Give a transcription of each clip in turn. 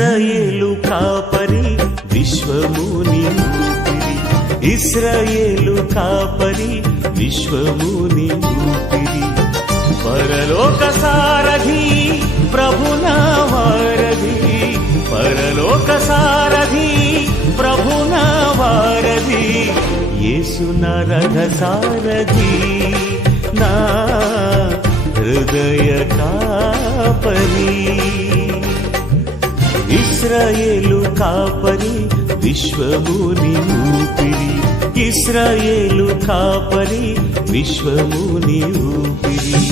ఇశ్రాయేలు కాపరి విశ్వముని ఊపిరి, ఇశ్రాయేలు కాపరి విశ్వముని ఊపిరి, పరలోక సారథి ప్రభునా వారధి, పరలోక సారథి ప్రభునా వారధి, యేసు నా రథ సారథి నా హృదయ కాపరి. ఇశ్రాయేలు కాపరి విశ్వముని ఊపిరి, ఇశ్రాయేలు కాపరి విశ్వముని ఊపిరి.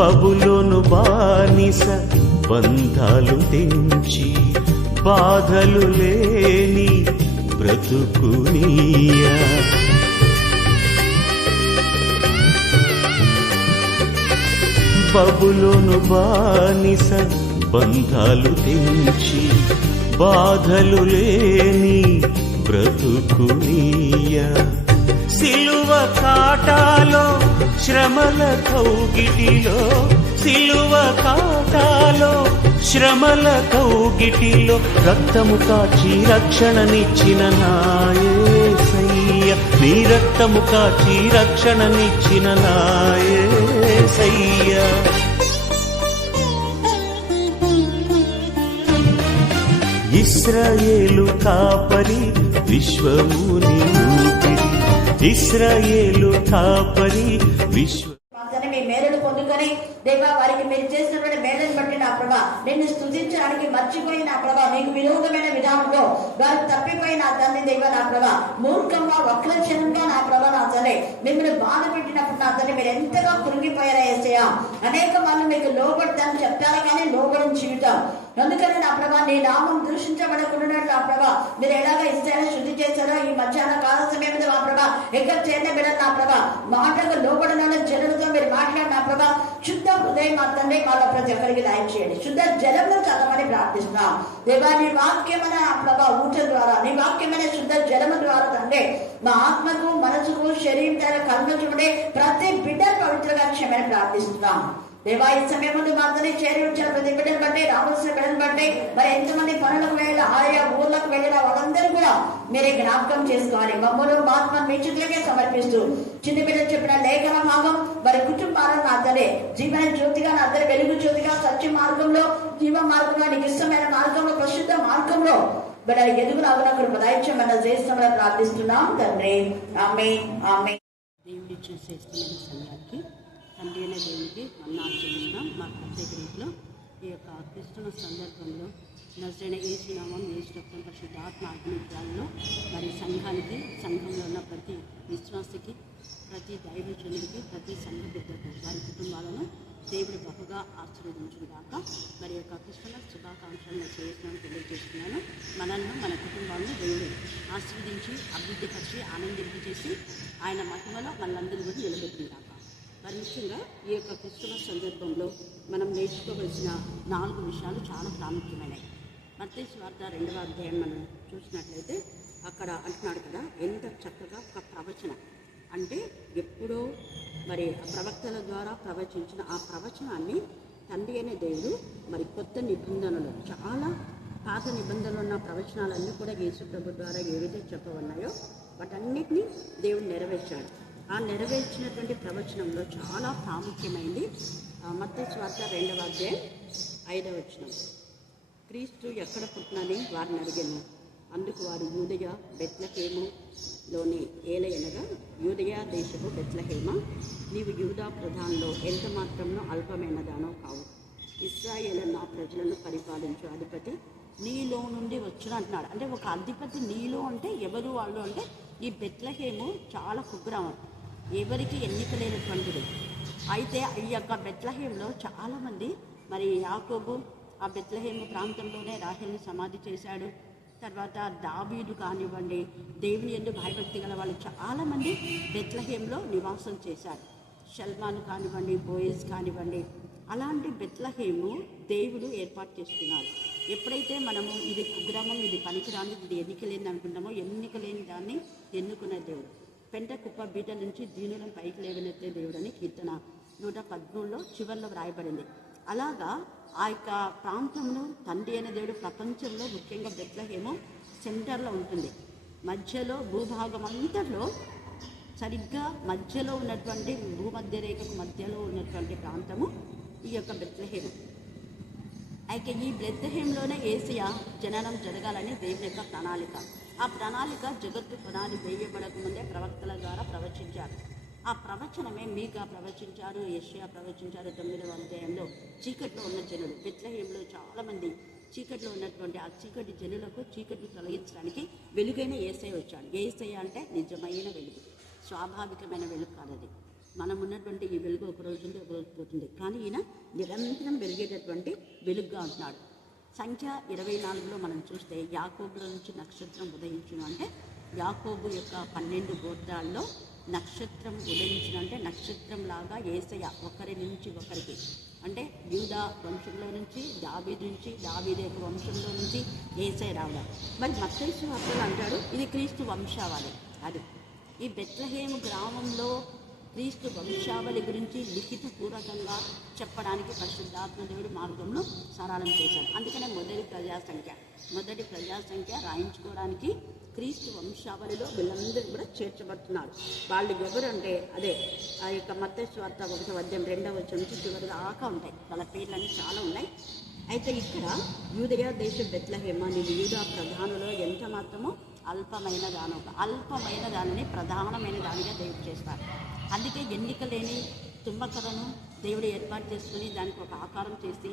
బబులోను బానిస బంధాలు తెంచి, బాధలు లేని బ్రతుకునియా, బబులోను బానిస బంధాలు తెంచి, బాధలు లేని బ్రతుకునియా, సిలువ కాటాలో శ్రమల కౌగిటిలో, సిలువ కాటాలో శ్రమల కౌగిటిలో, రక్తము కాచి రక్షణనిచ్చిన నా యేసయ్య, నీ రక్తము కాచి రక్షణనిచ్చిన నా యేసయ్య. ఇశ్రాయేలు కాపరి విశ్వముని ఊపిరి, ఇశ్రాయేలు కాపరి విశ్వ. మీ మేలును పొందుకొని దేవా వారికి మీరు చేసినటువంటి మేలును బట్టి నా ప్రభా నిన్ను స్తుతించడానికి మర్చిపోయి నా ప్రభా నీకు విరోధమైన విధానంలో వారు తప్పిపోయి నా తండ్రి దేవ నా ప్రభా మూర్ఖంగా వక్రచనంగా నా ప్రభా నా తండ్రి మిమ్మల్ని బాధ పెట్టినప్పుడు నా తండ్రి మీరు ఎంతగా కురిగిపోయారా యేసయ్యా. అనేక మంది మీకు లోబడతానని చెప్పారు కానీ లోబడిన జీవితం, అందుకని నా ప్రభా నీ నామం దూషించబడకుండా నా ప్రభా మీరు ఎలాగ ఇస్తారో శుద్ధి చేశారో ఈ మధ్యాహ్న కాల సమయంలో నా ప్రభా ఎక్కడ చేరిన బిడ్డ నా ప్రభా మాటకు లోబడిన జనులతో మీరు మాట్లాడి నా ప్రభా శుద్ధ హృదయం మా తండ్రి మాలో ప్రతి ఒక్కరికి దయ చేయండి. శుద్ధ జలంలో చదవమని ప్రార్థిస్తున్నాం దేవా. నీ వాక్యమైన నా ప్రభా ఊట ద్వారా, నీ వాక్యమైన శుద్ధ జలము ద్వారా తండ్రి మా ఆత్మకు మనసుకు శరీరం కన్ను చూడే ప్రతి బిడ్డ పవిత్రగా క్షమని ప్రార్థిస్తున్నాం దేవా. ఈ సమయం ముందు మాత్రమే చేరి వచ్చిన ప్రతి బిడ్డను బట్టి రావాల్సిన బిడ్డను బట్టి మరి ఎంతమంది పనులకు వెళ్ళిన ఆయా ఊర్లకు వెళ్ళిన వాళ్ళందరూ కూడా మీరే జ్ఞాపకం చేసుకోవాలి. మమ్మల్ని ఆత్మను మీ చేతులకే సమర్పిస్తూ చిన్న బిడ్డలు చెప్పిన లేఖన భాగం వారి కుటుంబాలను నా అద్దరే జీవన జ్యోతిగా నా అద్దరు వెలుగు జ్యోతిగా సత్య మార్గంలో జీవ మార్గంలో నీకు ఇష్టమైన మార్గంలో ప్రసిద్ధ మార్గంలో బిడ్డలు ఎదుగులాగా ప్రదాయించమన్న శ్రేష్టంగా ప్రార్థిస్తున్నాం తండ్రి. ఆమేన్ ఆమేన్. దేవుడి శ్రేష్టమైన సమయానికి తండ్రి అనే దేవునికి వందనాలు చెల్లిస్తున్నాం. మా ప్రత్యేక రీతిలో ఈ యొక్క క్రిస్మస్ సందర్భంలో నజరేయుడైన యేసు నామం యేసు రక్తం పరిశుద్ధాత్మ అగ్నిజ్వాలలో మరి సంఘానికి, సంఘంలో ఉన్న ప్రతి విశ్వాసికి, ప్రతి దైవజనుడికి, ప్రతి సంఘ బిడ్డకు వారి కుటుంబాలను దేవుడు బహుగా ఆశీర్వదించుగాక. మరి యొక్క క్రిస్మస్ శుభాకాంక్షలను చేసినాను తెలియజేస్తున్నాను. మనల్ని, మన కుటుంబాలను దేవుడు ఆశీర్వదించి అభివృద్ధిపరిచి ఆనందింపజేసి ఆయన మహిమలో మనందరినీ కూడా నిలబెట్టిందాక. మరి ముఖ్యంగా ఈ యొక్క క్రిస్మస్ సందర్భంలో మనం నేర్చుకోవలసిన 4 విషయాలు చాలా ప్రాముఖ్యమైనవి. మత్తయి సువార్త 2వ అధ్యాయం మనం చూసినట్లయితే అక్కడ అంటున్నాడు కదా, ఎంత చక్కగా ఒక ప్రవచనం అంటే ఎప్పుడో మరి ప్రవక్తల ద్వారా ప్రవచించిన ఆ ప్రవచనాన్ని తండ్రి అనే దేవుడు మరి కొత్త నిబంధనలు, చాలా పాత నిబంధనలు ఉన్న ప్రవచనాలన్నీ కూడా యేసు ప్రభు ద్వారా ఏవైతే చెప్పవన్నాయో వాటన్నిటినీ దేవుడు నెరవేర్చాడు. ఆ నెరవేర్చినటువంటి ప్రవచనంలో చాలా ప్రాముఖ్యమైనది మత్తయి సువార్త 2వ అధ్యాయం 5వ వచనం. క్రీస్తు ఎక్కడ పుట్టినని వారిని అడిగాను. అందుకు వారు యూదయ బెత్లెహేములోని ఏలయనగా, యూదయ దేశపు బెత్లెహేమ, నీవు యూదా ప్రధానంలో ఎంత మాత్రంలో అల్పమైనదానో కావు. ఇశ్రాయేలు నా ప్రజలను పరిపాలించు అధిపతి నీలో నుండి వచ్చును అంటున్నాడు. అంటే ఒక అధిపతి నీలో అంటే ఎవరు వాళ్ళు అంటే ఈ బెత్లెహేము చాలా కుగ్రామం, ఎవరికి ఎన్నిక లేనటువంటిది. అయితే ఈ యొక్క బెత్లెహేంలో చాలామంది మరి యాకోబు ఆ బెత్లెహేము ప్రాంతంలోనే రాహేలుని సమాధి చేశాడు. తర్వాత దావీదు కానివ్వండి, దేవుని యందు భయభక్తి గల వాళ్ళు చాలామంది బెత్లెహేంలో నివాసం చేశారు. షల్మాను కానివ్వండి, బోయజ్ కానివ్వండి, అలాంటి బెత్లెహేము దేవుడు ఏర్పాటు చేసుకున్నాడు. ఎప్పుడైతే మనము ఇది కుగ్రామం, ఇది పనికిరాని, ఇది ఎన్నిక లేని అనుకుంటామో, ఎన్నిక లేని దాన్ని ఎన్నుకునే దేవుడు. పెంట కుప్ప బీట నుంచి దీనులను పైకి లేవనెత్తే దేవుడని కీర్తన 113లో చివరిలో వ్రాయబడింది. అలాగా ఆ యొక్క ప్రాంతంలో తండ్రి అనే దేవుడు ప్రపంచంలో ముఖ్యంగా బెత్లెహేము సెంటర్లో ఉంటుంది. మధ్యలో భూభాగం అంతట్లో సరిగ్గా మధ్యలో ఉన్నటువంటి భూమధ్య రేఖకు మధ్యలో ఉన్నటువంటి ప్రాంతము ఈ యొక్క బెత్లెహేము. అయితే ఈ బెత్లెహేంలోనే యేసయ్య జననం జరగాలని దేవుని యొక్క ప్రణాళిక. ఆ ప్రణాళిక జగత్తు పునాది వేయబడకముందే ప్రవక్తల ద్వారా ప్రవచించారు. ఆ ప్రవచనమే మీకా ప్రవచించారు, యెషయా ప్రవచించారు. 9వ అధ్యాయంలో చీకట్లో ఉన్న జనులు, బెత్లెహేంలో చాలామంది చీకట్లో ఉన్నటువంటి ఆ చీకటి జనులకు చీకటిని తొలగించడానికి వెలుగైన యేసయ్య వచ్చాడు. యేసయ్య అంటే నిజమైన వెలుగు, స్వాభావికమైన వెలుగు కాదది. మనం ఉన్నటువంటి ఈ వెలుగు ఒక రోజు ఉంది, ఒక రోజు పోతుంది. కానీ ఈయన నిరంతరం వెలిగేటటువంటి వెలుగుగా ఉంటున్నాడు. సంఖ్య 24లో మనం చూస్తే యాకోబుల నుంచి నక్షత్రం ఉదయించును అంటే యాకోబు యొక్క 12 గోత్రాల్లో నక్షత్రం ఉదయించిన అంటే నక్షత్రం లాగా యేసయ్య ఒకరి నుంచి ఒకరికి, అంటే యూదా వంశంలో నుంచి దావీదు నుంచి, దావీదు యొక్క వంశంలో నుంచి యేసయ్య రావడం. మరి మత్తయి సువార్తలో అంటాడు ఇది క్రీస్తు వంశావళి. అది ఈ బెత్లెహేము గ్రామంలో క్రీస్తు వంశావళి గురించి లిఖితపూర్వకంగా చెప్పడానికి పరిశుద్ధాత్మ దేవుడు మార్గంలో సరళం చేశాడు. అందుకనే మొదటి ప్రజాసంఖ్య రాయించుకోవడానికి క్రీస్తు వంశావళిలో వీళ్ళందరూ కూడా చేర్చబడుతున్నారు. వాళ్ళు ఎవరంటే అదే ఆ యొక్క మత్తయి సువార్త 1వ అధ్యాయం 2వ వచనం నుంచి చివరి దాకా ఉంటాయి. వాళ్ళ పేర్లన్నీ చాలా ఉన్నాయి. అయితే ఇక్కడ యూదయ దేశం బెత్లెహేమ, నీవు యూదా ప్రధానులో ఎంత మాత్రమో అల్పమైన దానిని ప్రధానమైన దానిగా దేవుడు చేస్తారు. అందుకే ఎన్నిక లేని తుమ్మకరను దేవుడు ఏర్పాటు చేసుకుని దానికి ఒక ఆకారం చేసి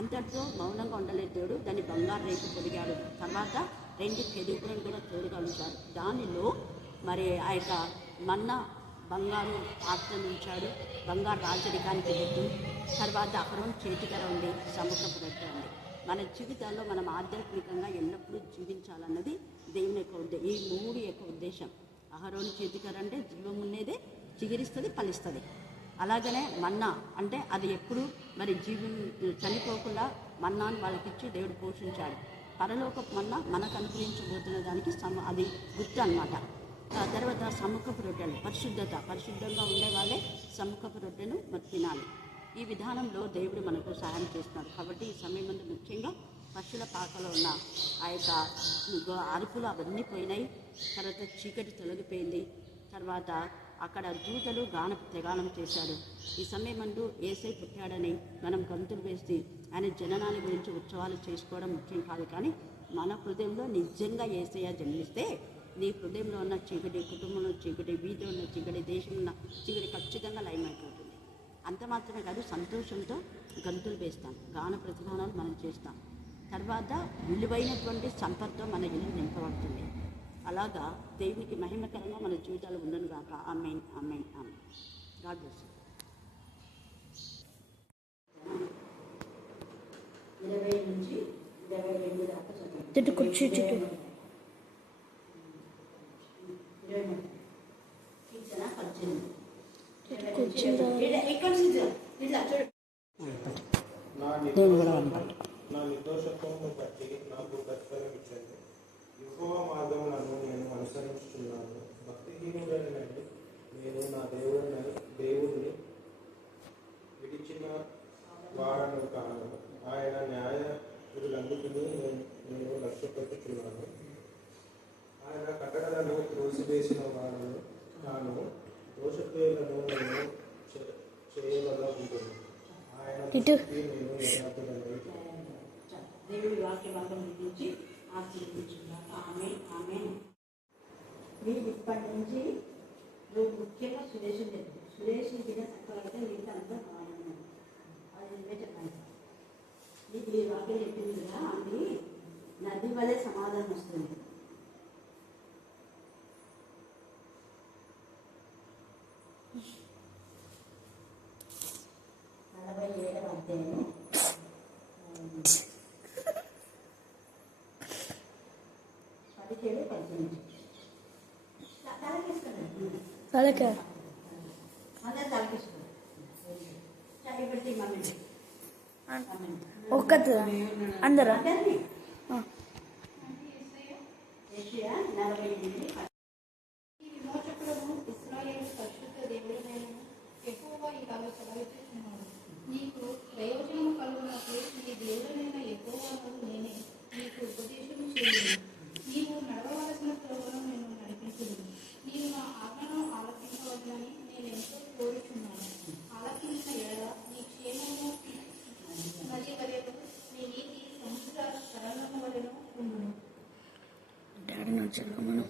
అంతటితో మౌనంగా ఉండలేదు దేవుడు. దాన్ని బంగారు రేపు పొదిగాడు. తర్వాత 2 కెరూబులను కూడా తోడుగా ఉంచాడు. దానిలో మరి ఆ యొక్క మన్నా బంగారు పాత్రను ఉంచాడు, బంగారు రాజరికానికి గుర్తు. తర్వాత అహరోను చేతికర ఉంది, సముఖపు రొట్టె ఉంది. మన జీవితాల్లో మనం ఆధ్యాత్మికంగా ఎల్లప్పుడూ జీవించాలన్నది దేవుని యొక్క ఉద్దేశం. ఈ 3 యొక్క ఉద్దేశం. అహరోను చేతికర అంటే జీవం ఉన్నదే, చిగురిస్తుంది, ఫలిస్తుంది. అలాగనే మన్నా అంటే అది ఎప్పుడు మరి చనిపోకుండా మన్నాను వాళ్ళకిచ్చి దేవుడు పోషించాడు. పరలోకపు మన్నా మనకు అనుగ్రహించబోతున్న దానికి అది గుర్తు అన్నమాట. తర్వాత సముఖపు రొట్టెలు, పరిశుద్ధంగా ఉండే వాళ్ళే సముఖపు రొట్టెను తినాలి. ఈ విధానంలో దేవుడు మనకు సహాయం చేస్తున్నాడు. కాబట్టి ఈ సమయం ముందు ముఖ్యంగా పశువుల పాకలో ఉన్న ఆ యొక్క అరుపులు అవన్నీ పోయినాయి. తర్వాత చీకటి తొలగిపోయింది. తర్వాత అక్కడ దూతలు ప్రగానం చేశారు. ఈ సమయం అంటూ యేసయ్య పుట్టాడని మనం గంతులు వేసి ఆయన జననాన్ని గురించి ఉత్సవాలు చేసుకోవడం ముఖ్యం కాదు. కానీ మన హృదయంలో నిజంగా యేసయ్య జన్మిస్తే నీ హృదయంలో ఉన్న చీకటి, కుటుంబంలో చీకటి, వీధిలో ఉన్న చీకటి, దేశంలో ఉన్న చీకటి ఖచ్చితంగా లయమైపోతుంది. అంత మాత్రమే కాదు, సంతోషంతో గంతులు వేస్తాం, గాన ప్రతిగానాలు మనం చేస్తాం. తర్వాత విలువైనటువంటి సంపదతో మన ఇల్లు నింపబడుతుంది. అలాగా దేవునికి మహిమకరంగా మన జీవితాలు ఉండను గాక. Amen, amen, amen. God bless you. 20 నుంచి 22 దాకా చదువు. నా నిర్దోషత్వమును బట్టి నాకు ప్రతిఫలం ఇచ్చింది. యెహోవా మార్గములను నేను అనుసరించుచున్నాను. భక్తిహీనుడైన నేను నా దేవుడిని విడిచిన వాడను కాను. ఆయన న్యాయ విధులందుకుని నేను లక్ష్యపెట్టుచున్నాను. ఆయన కట్టడలను త్రోసివేసిన వాడను తాను దోషక్రియలను నేను చేయవలసి ఉంటుంది. ఆయన నేను యథార్థులను దేవుడి వాక్య భాగం గురించి ఆశీర్వదించుగాక. ఆమేన్, ఆమేన్. మీరు ఇప్పటి నుంచి ముఖ్యంగా సురేష్ బిడ్డ తక్కువైతే మీకు అంతా బాగున్నాను. అది నిజమే చెప్పండి. మీకు ఈ వాక్యం చెప్పింది కదా, అది నది వలె సమాధానం వస్తుంది. నలభై 7వ అధ్యాయం తలకే అందరు తలకిస్తుంది చాయ్ పెట్టి మమ్మీ ఒక్కటి అందరూ అందరినీ ఏషియా 48 ఈ విమోచకుడను ఇశ్రాయేలు పరిశుద్ధ దేవుడైన యెహోవా ఇలాగ సెలవిస్తున్నాడు. నీకు ప్రయోజనము కలుగునట్లు నీ దేవుడైన యెహోవాను నేనే నీకు ఉపదేశము చేయుదును. నీవు నడవవలసిన త్రోవను నేను నడిపించుదును. నీవు నా ఆజ్ఞను ఆలకించవలనని నేను ఎంతో కోరుచున్నాను. ఆలకించిన ఎడల నీ క్షేమము నది వలెను, నీ నీతి సముద్ర తరంగము వలెను ఉండును. డాడీని జరగమని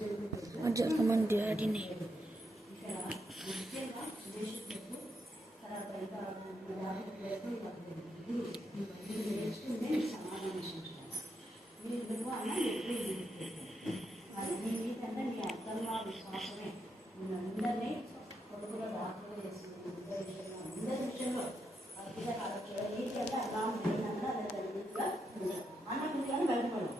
డాడీని విశ్వాసమే అందరినీ కొడుకులో దాఖలు చేసింది అందరి విషయంలో ఎలా అన్నట్టుగానే బయటపడదు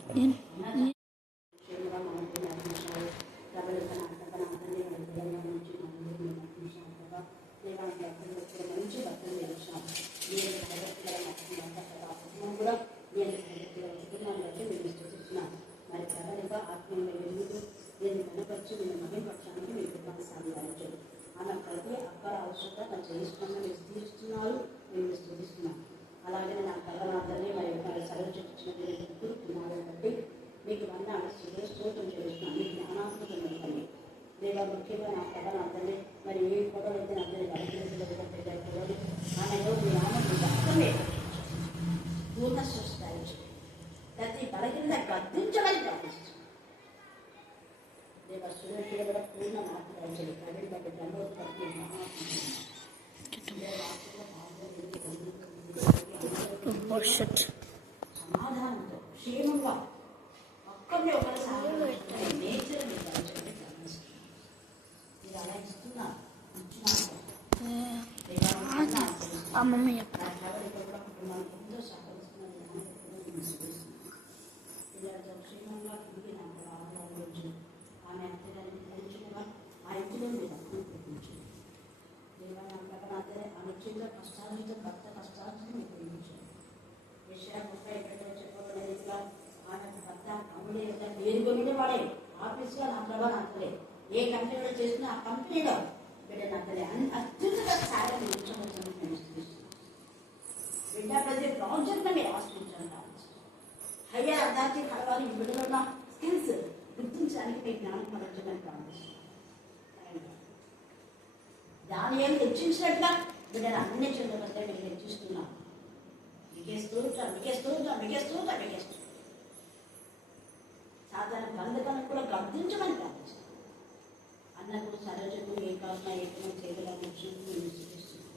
మంచి భక్తులు చేసినాం కూడా నేను కుటుంబాన్ని బట్టి మేము స్థుతిస్తున్నాం. మరి ప్రజలుగా ఆత్మీయంగా ఎదుగుతూ నేను కనపరిచి నేను మహిమపరచడానికి మీరు కుటుంబాన్ని సాధించారు. ఆమె ప్రతి అక్కర అవసరత తను చేస్తున్నా మీరు తీరుస్తున్నారు, మేము స్థుతిస్తున్నాం. అలాగే నా కళనాథాన్ని మరి సర్వ చెప్తున్నాను బట్టి మీకు వందనాలు స్తోత్రం చేస్తున్నాను. మీకు జ్ఞానాత్మకం ఇవ్వండి దేవా. ముఖ్యంగా నా కళనాథాన్ని మరి ఏ ఫోటోలు అయితే నా పిల్లలు ఆమెలో మీ ఆమె పూర్ణ స్వస్థ ప్రతి బలహీనత గద్దించమని ప్రార్థిస్తున్నాను. దేవ సూర్యుడు కూడా పూర్ణ మార్పు దాల్చండి. ప్రజలు బట్టి సమాధానంతో క్షేమంగా ఒక్కరిని ఒకరి సహాయం నేచర్ మీరు అలా ఇస్తున్నారు. మమ్మీ క్షేమంగా ఆమె అంతేగాని తెలిసినగా ఆ ఇంటిలో మీరు అభివృద్ధి దేవాలయ ఆమె చిన్న కష్టాలతో భర్త కష్టాలతో మీకు గురించారు. విషయా 30 చెప్పబడేదిగా ఆమె భర్త అమ్ముడే పేరుగొని వాడే ఆఫీస్లో నా ప్రభావం అంతలేదు. ఏ కంపెనీలో చేసినా ఆ కంపెనీలో బిడ్డ అంతలే అత్యున్నత స్థాయిలో నిలిచబడుతుంది. బిడ్డ ప్రతి ప్రాజెక్ట్ని మీరు ఆశ్రయించాలి. హయ్యర్ అథారిటీ కలవాలి. ఈ బిడ్డలో ఉన్న స్కిల్స్ గుర్తించడానికి మీకు జ్ఞానం పరచడానికి ప్రారంభిస్తున్నాను. దాని ఏం హెచ్చించినట్లుగా బిడ్డలు అన్ని చెందబడితే మీరు హెచ్చిస్తున్నాం. సాధారణ బంధకాలను కూడా గర్తించమని ప్రార్థిస్తున్నాం. అన్నకు సరజకు ఏ కారణం ఏకమై చేయగలని నేను సూచిస్తున్నాను.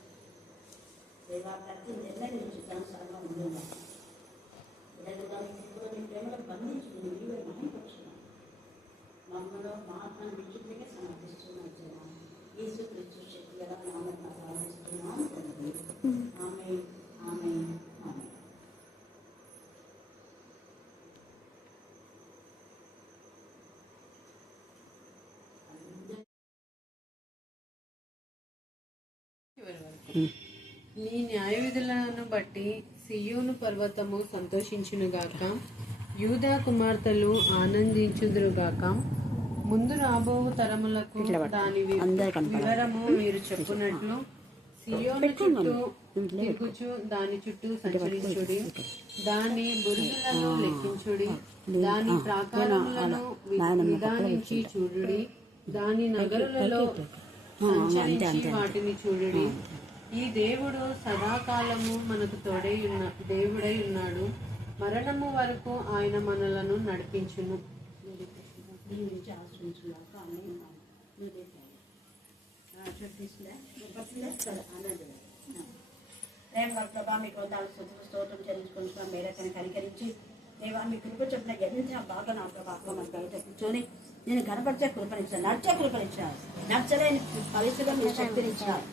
దేవా ప్రతి నిర్ణయం నుంచి అనుసారంగా ఉండున్నాను. బిడ్డలుగా కూడా మీ ప్రేమలో బంధించి నీవే మహిమపరుచున్నాను. మమ్మల్ని మా ఆత్మను విడిచిపోయి సమర్థిస్తున్నాను. జనాన్ని యేసు క్రీస్తు శక్తి గల నామమున ప్రార్థిస్తున్నాను తండ్రి. ఆమేన్, ఆమేన్, ఆమేన్. నీ న్యాయ విధులను బట్టి సియోను పర్వతము సంతోషించునుగాక, యూదా కుమార్తెలు ఆనందించుదురుగాక. ముందు రాబోవు తరములకు దాని వివరము మీరు చెప్పునట్లు సియోను చుట్టూ తిరుగుచు దాని చుట్టూ సంచరించుడి. దాని బురుజులను లెక్కించుడి. దాని ప్రాకారములను విధానించి చూడుడి. దాని నగరులలో సంచరించి వాటిని చూడుడి. ఈ దేవుడు సదాకాలము మనకు దేవుడై ఉన్నాడు. మరణము వరకు ఆయన మనలను నడిపించును. ప్రభా మీకు స్తోత్రం చెల్లించుకుంటున్నాం. మేరకని కనికరించి దేవా మీ కృప చెప్పిన ఎంత బాగా నా ప్రభావం మన బయట కూర్చొని నేను కనపరిచే కృపనిచ్చాను, నడిచే కృపనిచ్చాను, నచ్చలేని పరిస్థితుల్లో మీరు శక్తినిచ్చాను.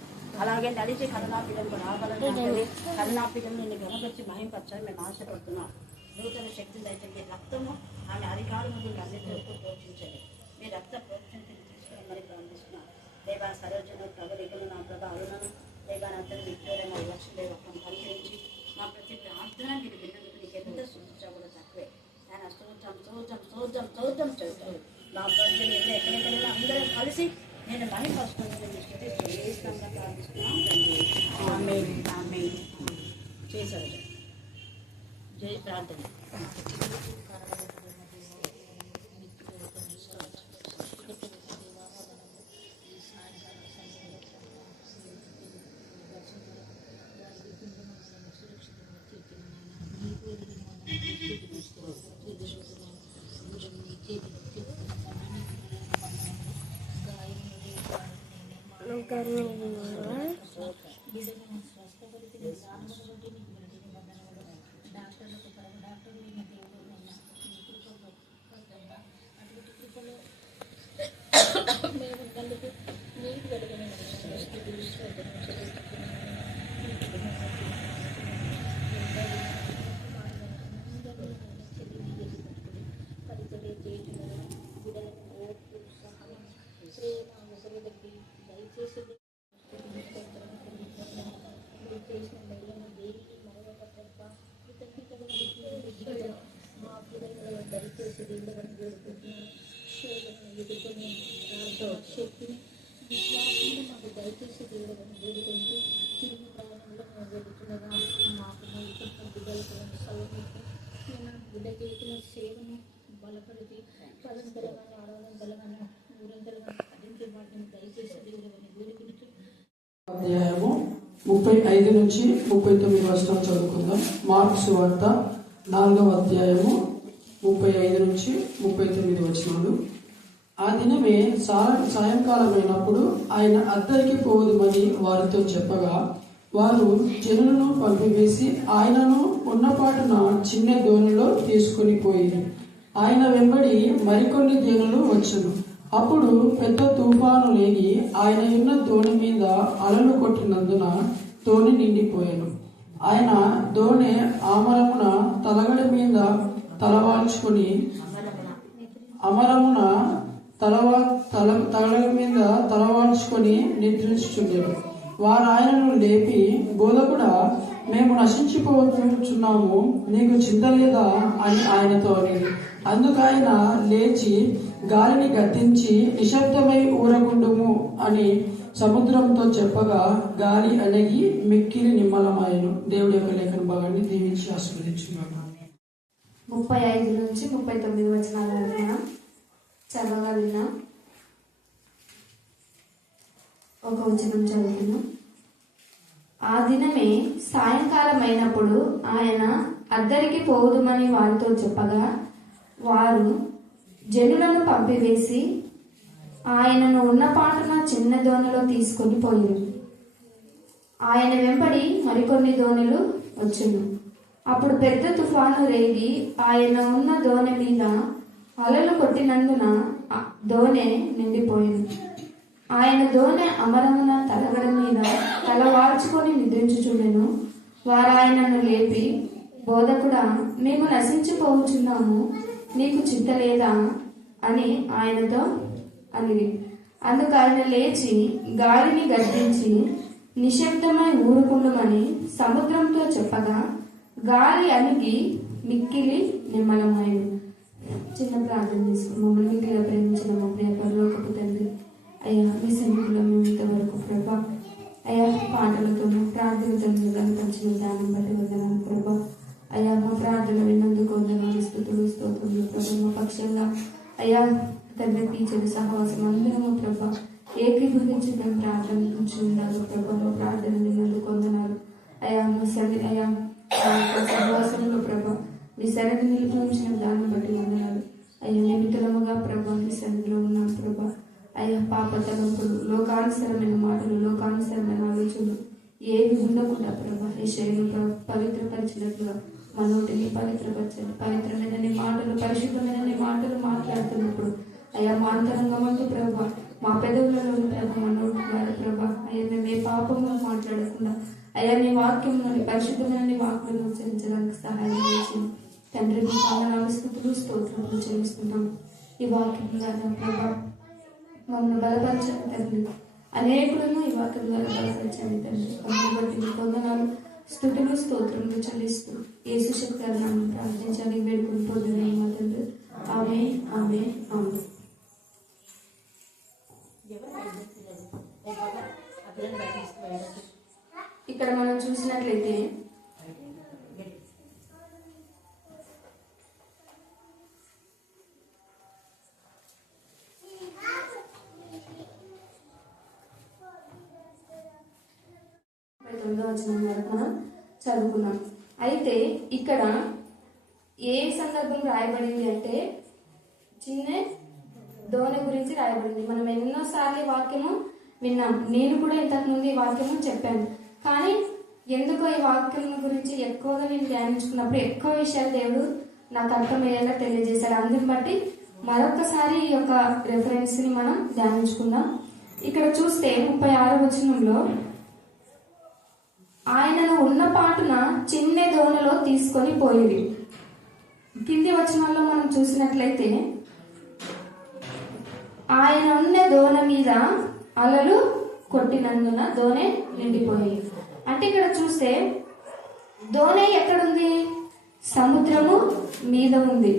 అలాగే నడిచి కరుణాపీఠంకు రాగలని కరుణాపీఠం నేను గనపరిచి మహింపరచాలని మేము ఆశపడుతున్నాం. నూతన శక్తి దయచండి. రక్తము ఆమె అధికారం ముందు అన్నిటితో పోషించండి. మీ రక్త పోషణ తీసుకోవాలని ప్రారంభిస్తున్నాను. దేవా సరోజను ప్రబలికలు నా ప్రభా అరుణను దేవానంతరం విక్టోరియా మా లక్ష్యం దేవత్వం పరిహరించి మా ప్రతి ప్రార్థన మీరు విన్నందుకు నీకు ఎంత సూచించా కూడా తక్కువే. నేను చదువుతాం నా ప్రజలు ఎక్కడెక్కడ అందరం కలిసి నేను మహిమపరుచుకుని స్థుతిస్తున్నాను ప్రార్థిస్తున్నాం. ఆమె చేశారు జై ప్రార్థన. అధ్యాయము 35 నుంచి 39 వచనం చదువుకుందాం. మార్క్స్ వార్త 4వ అధ్యాయము 35 నుంచి 39 వచనాలు. ఆ దినమే సాయంకాలమైనప్పుడు ఆయన అద్దరికి పోదుమని వారితో చెప్పగా వారు జనులను పంపివేసి ఆయనను ఉన్నపాటున చిన్న దోణిలో తీసుకుని పోయి ఆయన వెంబడి మరికొన్ని జనులు వచ్చును. అప్పుడు పెద్ద తుఫాను లేగి ఆయన ఉన్న దోణి మీద అలలు కొట్టినందున దోణి నిండిపోయాను. ఆయన దోణి ఆమరమున తలగడి మీద తలవాల్చుకొని తలగడి మీద తలవాల్చుకొని నిద్రించుచుండెను. వారు ఆయనను లేపి, బోధకుడా, మేము నశించిపోతున్నాము, నీకు చింత లేదా అని ఆయనతో అనేది. అందుకైన లేచి గాలిని గద్దించి నిశ్శబ్దమై ఊరకుండుము అని సముద్రంతో చెప్పగా గాలి అణగి మిక్కిలి నిమ్మలమాయను. దేవుడి యొక్క లేఖన భాగాన్ని దీవించి ఆస్వాదించున్నాను. 35 నుంచి 39 వచనాలు మనం చదవగలిగిన ఒక వచనం చదువుతున్నాం. ఆ దినమే సాయంకాలం అయినప్పుడు ఆయన అద్దరికి పోదుమని వారితో చెప్పగా వారు జనులను పంపివేసి ఆయనను ఉన్నపాటున చిన్న దోణిలో తీసుకొని పోయారు. ఆయన వెంబడి మరికొన్ని దోణులు వచ్చును. అప్పుడు పెద్ద తుఫాను రేగి ఆయన ఉన్న దోణి మీద అలలు కొట్టినందున దోణె నిండిపోయింది. ఆయన దోణె అమరమున తలగడ మీద తల వాల్చుకొని నిద్రించుచుండెను. వారు ఆయనను లేపి, బోధకుడా, మేము నశించిపోవచ్చున్నాము, నీకు చింత లేదా అని ఆయనతో అడిగి. అందుకు ఆయన లేచి గాలిని గద్దించి నిశ్శబ్దమై ఊరుకుండుమని సముద్రంతో చెప్పగా గాలి అణిగి మిక్కిలి నిమ్మలమైంది. చిన్న ప్రార్థన చేసుకుని మమ్మల్ని మిక్కిలిగా ప్రేమించిన మా ప్రియ పరలోకపు తండ్రి, అయ్యా మీ సన్నిధిలో మేము ఇంతవరకు ప్రభా అయ్యా పాటలతోనూ ప్రార్థనతోనూ కనిపించిన దాన్ని బట్టి వందనాలు ప్రభా. అయ్యా మా ప్రార్థన విన్నందుకు వందనాలు, స్తుతులు, స్తోత్రములు ప్రభా. మా పక్షంగా అయ్యా తండ్రి టీచర్ సహవాసం అందరము ప్రభా ఏకీభవించి మేము ప్రార్థన ఉండాలి ప్రభా. మా ప్రార్థన విన్నందుకు వందనాలు అయ్యా. మా అయ్యా సహవాసంలో ప్రభా మీ సన్నిధి నిలిపించిన దాన్ని బట్టి వందనాలు అయ్యా. నిమిత్తముగా ప్రభా మీ సన్నిధిలో ఉన్నాం ప్రభా. అయ్యా పాప తలంపులు, లోకానుసరమైన మాటలు, లోకానుసరమైన ఆలోచనలు ఏవి ఉండకుండా ప్రభా ఈ శైలిని పవిత్రపరిచినట్లుగా మా నోటిని పవిత్రపరచండి. పవిత్రమైన నీ మాటలు, పరిశుభ్రమైన నీ మాటలు మాట్లాడుతున్నప్పుడు అయ్యా మా అంతరంగమందు ప్రభా, మా పెదవులలోని ప్రభా, మా నోటి ద్వారా ప్రభా అయ్యా మేము ఏ పాపంగా మాట్లాడకుండా అయ్యా నీ వాక్యంలోని పరిశుభ్రమైన నీ వాక్యం ఉచ్చరించడానికి సహాయం చేసింది తండ్రి మీ వందనాలు, స్తుతులు, స్తోత్రములు చెల్లిస్తున్నాం. ఈ వాక్యం ద్వారా ప్రభా మమ్మల్ని బలపరచండి తండ్రి. అనేకులను ఈ వాక్యం ద్వారా బలపరచండి తండ్రి. మమ్మల్ని బట్టి మీ వందనాలు, స్తుతులు, స్తోత్రములు చెల్లిస్తూ యేసు శక్తి నామమున ప్రార్థించాలి, వేడుకొని పొందుతున్నాం మా తండ్రి. ఆమేన్, ఆమేన్, ఆమేన్. ఇక్కడ మనం చూసినట్లయితే మనం చదువుకున్నాం. అయితే ఇక్కడ ఏ సందర్భం రాయబడింది అంటే చిన్న దోణి గురించి రాయబడింది. మనం ఎన్నోసార్లు ఈ వాక్యము విన్నాం. నేను కూడా ఇంతకు ముందు ఈ వాక్యము చెప్పాను. కానీ ఎందుకో ఈ వాక్యం గురించి ఎక్కువగా నేను ధ్యానించుకున్నప్పుడు ఎక్కువ విషయాలు దేవుడు నాకు అర్థమయ్యేలా తెలియజేశాడు. అందుని బట్టి మరొకసారి ఈ యొక్క రెఫరెన్స్ ని మనం ధ్యానించుకుందాం. ఇక్కడ చూస్తే 36వ వచనంలో ఆయనను ఉన్న పాటున చిన్న దోణిలో తీసుకొని పోయేది. కింది వచనాల్లో మనం చూసినట్లయితే ఆయన ఉన్న దోణ మీద అలలు కొట్టినందున దోణె నిండిపోయి. అంటే ఇక్కడ చూస్తే దోణె ఎక్కడుంది? సముద్రము మీద ఉంది.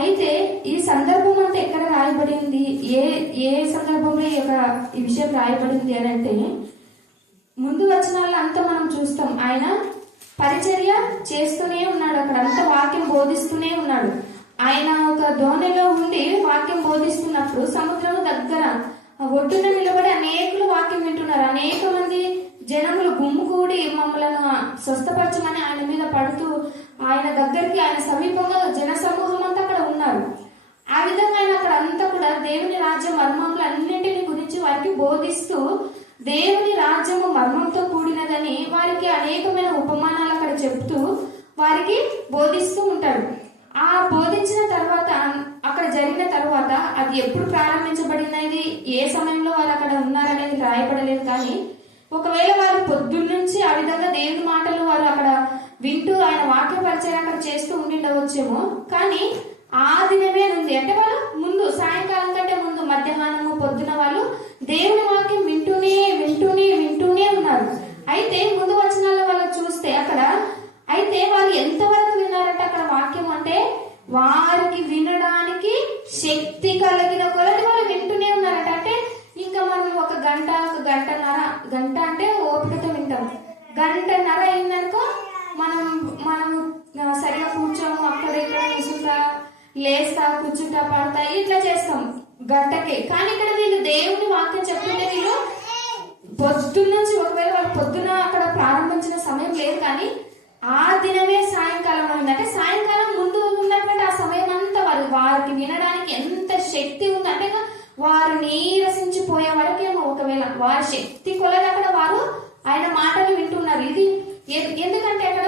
అయితే ఈ సందర్భం అంతా ఎక్కడ రాయబడింది? ఏ సందర్భంలో ఈ విషయం రాయబడింది అని అంటే ముందు వచనాల్లో అంతా మనం చూస్తాం. ఆయన పరిచర్య చేస్తూనే ఉన్నాడు, అక్కడ అంతా వాక్యం బోధిస్తూనే ఉన్నాడు. ఆయన ఒక దోణిలో ఉండి వాక్యం బోధిస్తున్నప్పుడు సముద్రం దగ్గర ఒడ్డున నిలబడి అనేకులు వాక్యం వింటున్నారు. అనేక మంది జనములు గుమ్ముకూడి మమ్మలను స్వస్థపరచమని ఆయన మీద పడుతూ ఆయన దగ్గరికి, ఆయన సమీపంగా జన సమూహం అంతా అక్కడ ఉన్నారు. ఆ విధంగా ఆయన అక్కడ అంతా కూడా దేవుని రాజ్య మర్మములు అన్నింటిని గురించి వారికి బోధిస్తూ దేవుని రాజ్యము మర్మంతో కూడినదని వారికి అనేకమైన ఉపమానాలు అక్కడ చెప్తూ వారికి బోధిస్తూ ఉంటాడు. ఆ బోధించిన తర్వాత అక్కడ జరిగిన తర్వాత అది ఎప్పుడు ప్రారంభించబడినది, ఏ సమయంలో వారు అక్కడ ఉన్నారనేది రాయబడలేదు. కానీ ఒకవేళ వారు పొద్దున్నుంచి ఆ విధంగా దేవుని మాటలు వారు అక్కడ వింటూ ఆయన వాక్య పరిచయం అక్కడ చేస్తూ ఉండిండవచ్చేమో. కానీ ఆ దినమే ఉంది అంటే వాళ్ళు ముందు సాయంకాలం కంటే ముందు మధ్యాహ్నము పొద్దున వాళ్ళు దేవుని వాక్యం వింటూనే ఉన్నారు. అయితే ముందు వచనాల్లో వాళ్ళు చూస్తే అక్కడ అయితే వాళ్ళు ఎంతవరకు విన్నారంటే అక్కడ వాక్యం అంటే వారికి వినడానికి శక్తి కలిగిన కొలది వాళ్ళు వింటూనే ఉన్నారట. అంటే ఇంకా మనం ఒక గంట అంటే ఓపికతో వింటాం. గంటన్నర అయిందనుకో మనం సరిగా కూర్చోము, అక్కడ ఇక్కడ కూర్చుంటా, లేస్తా, కూర్చుంటా, పాడతా, ఇట్లా చేస్తాం గంటకే. కానీ ఇక్కడ వీళ్ళు దేవుని వాక్యం చెప్తుంటే వీళ్ళు పొద్దున్న నుంచి, ఒకవేళ వాళ్ళు పొద్దున అక్కడ ప్రారంభించిన సమయం లేదు కానీ ఆ దినమే సాయంకాలం అయింది. అంటే సాయంకాలం ముందు ఉన్నటువంటి ఆ సమయం అంతా వారికి వినడానికి ఎంత శక్తి ఉందంటే వారు నీరసించిపోయే వరకేమో, ఒకవేళ వారి శక్తి కొలది అక్కడ వారు ఆయన మాటలు వింటున్నారు. ఇది ఎందుకంటే అక్కడ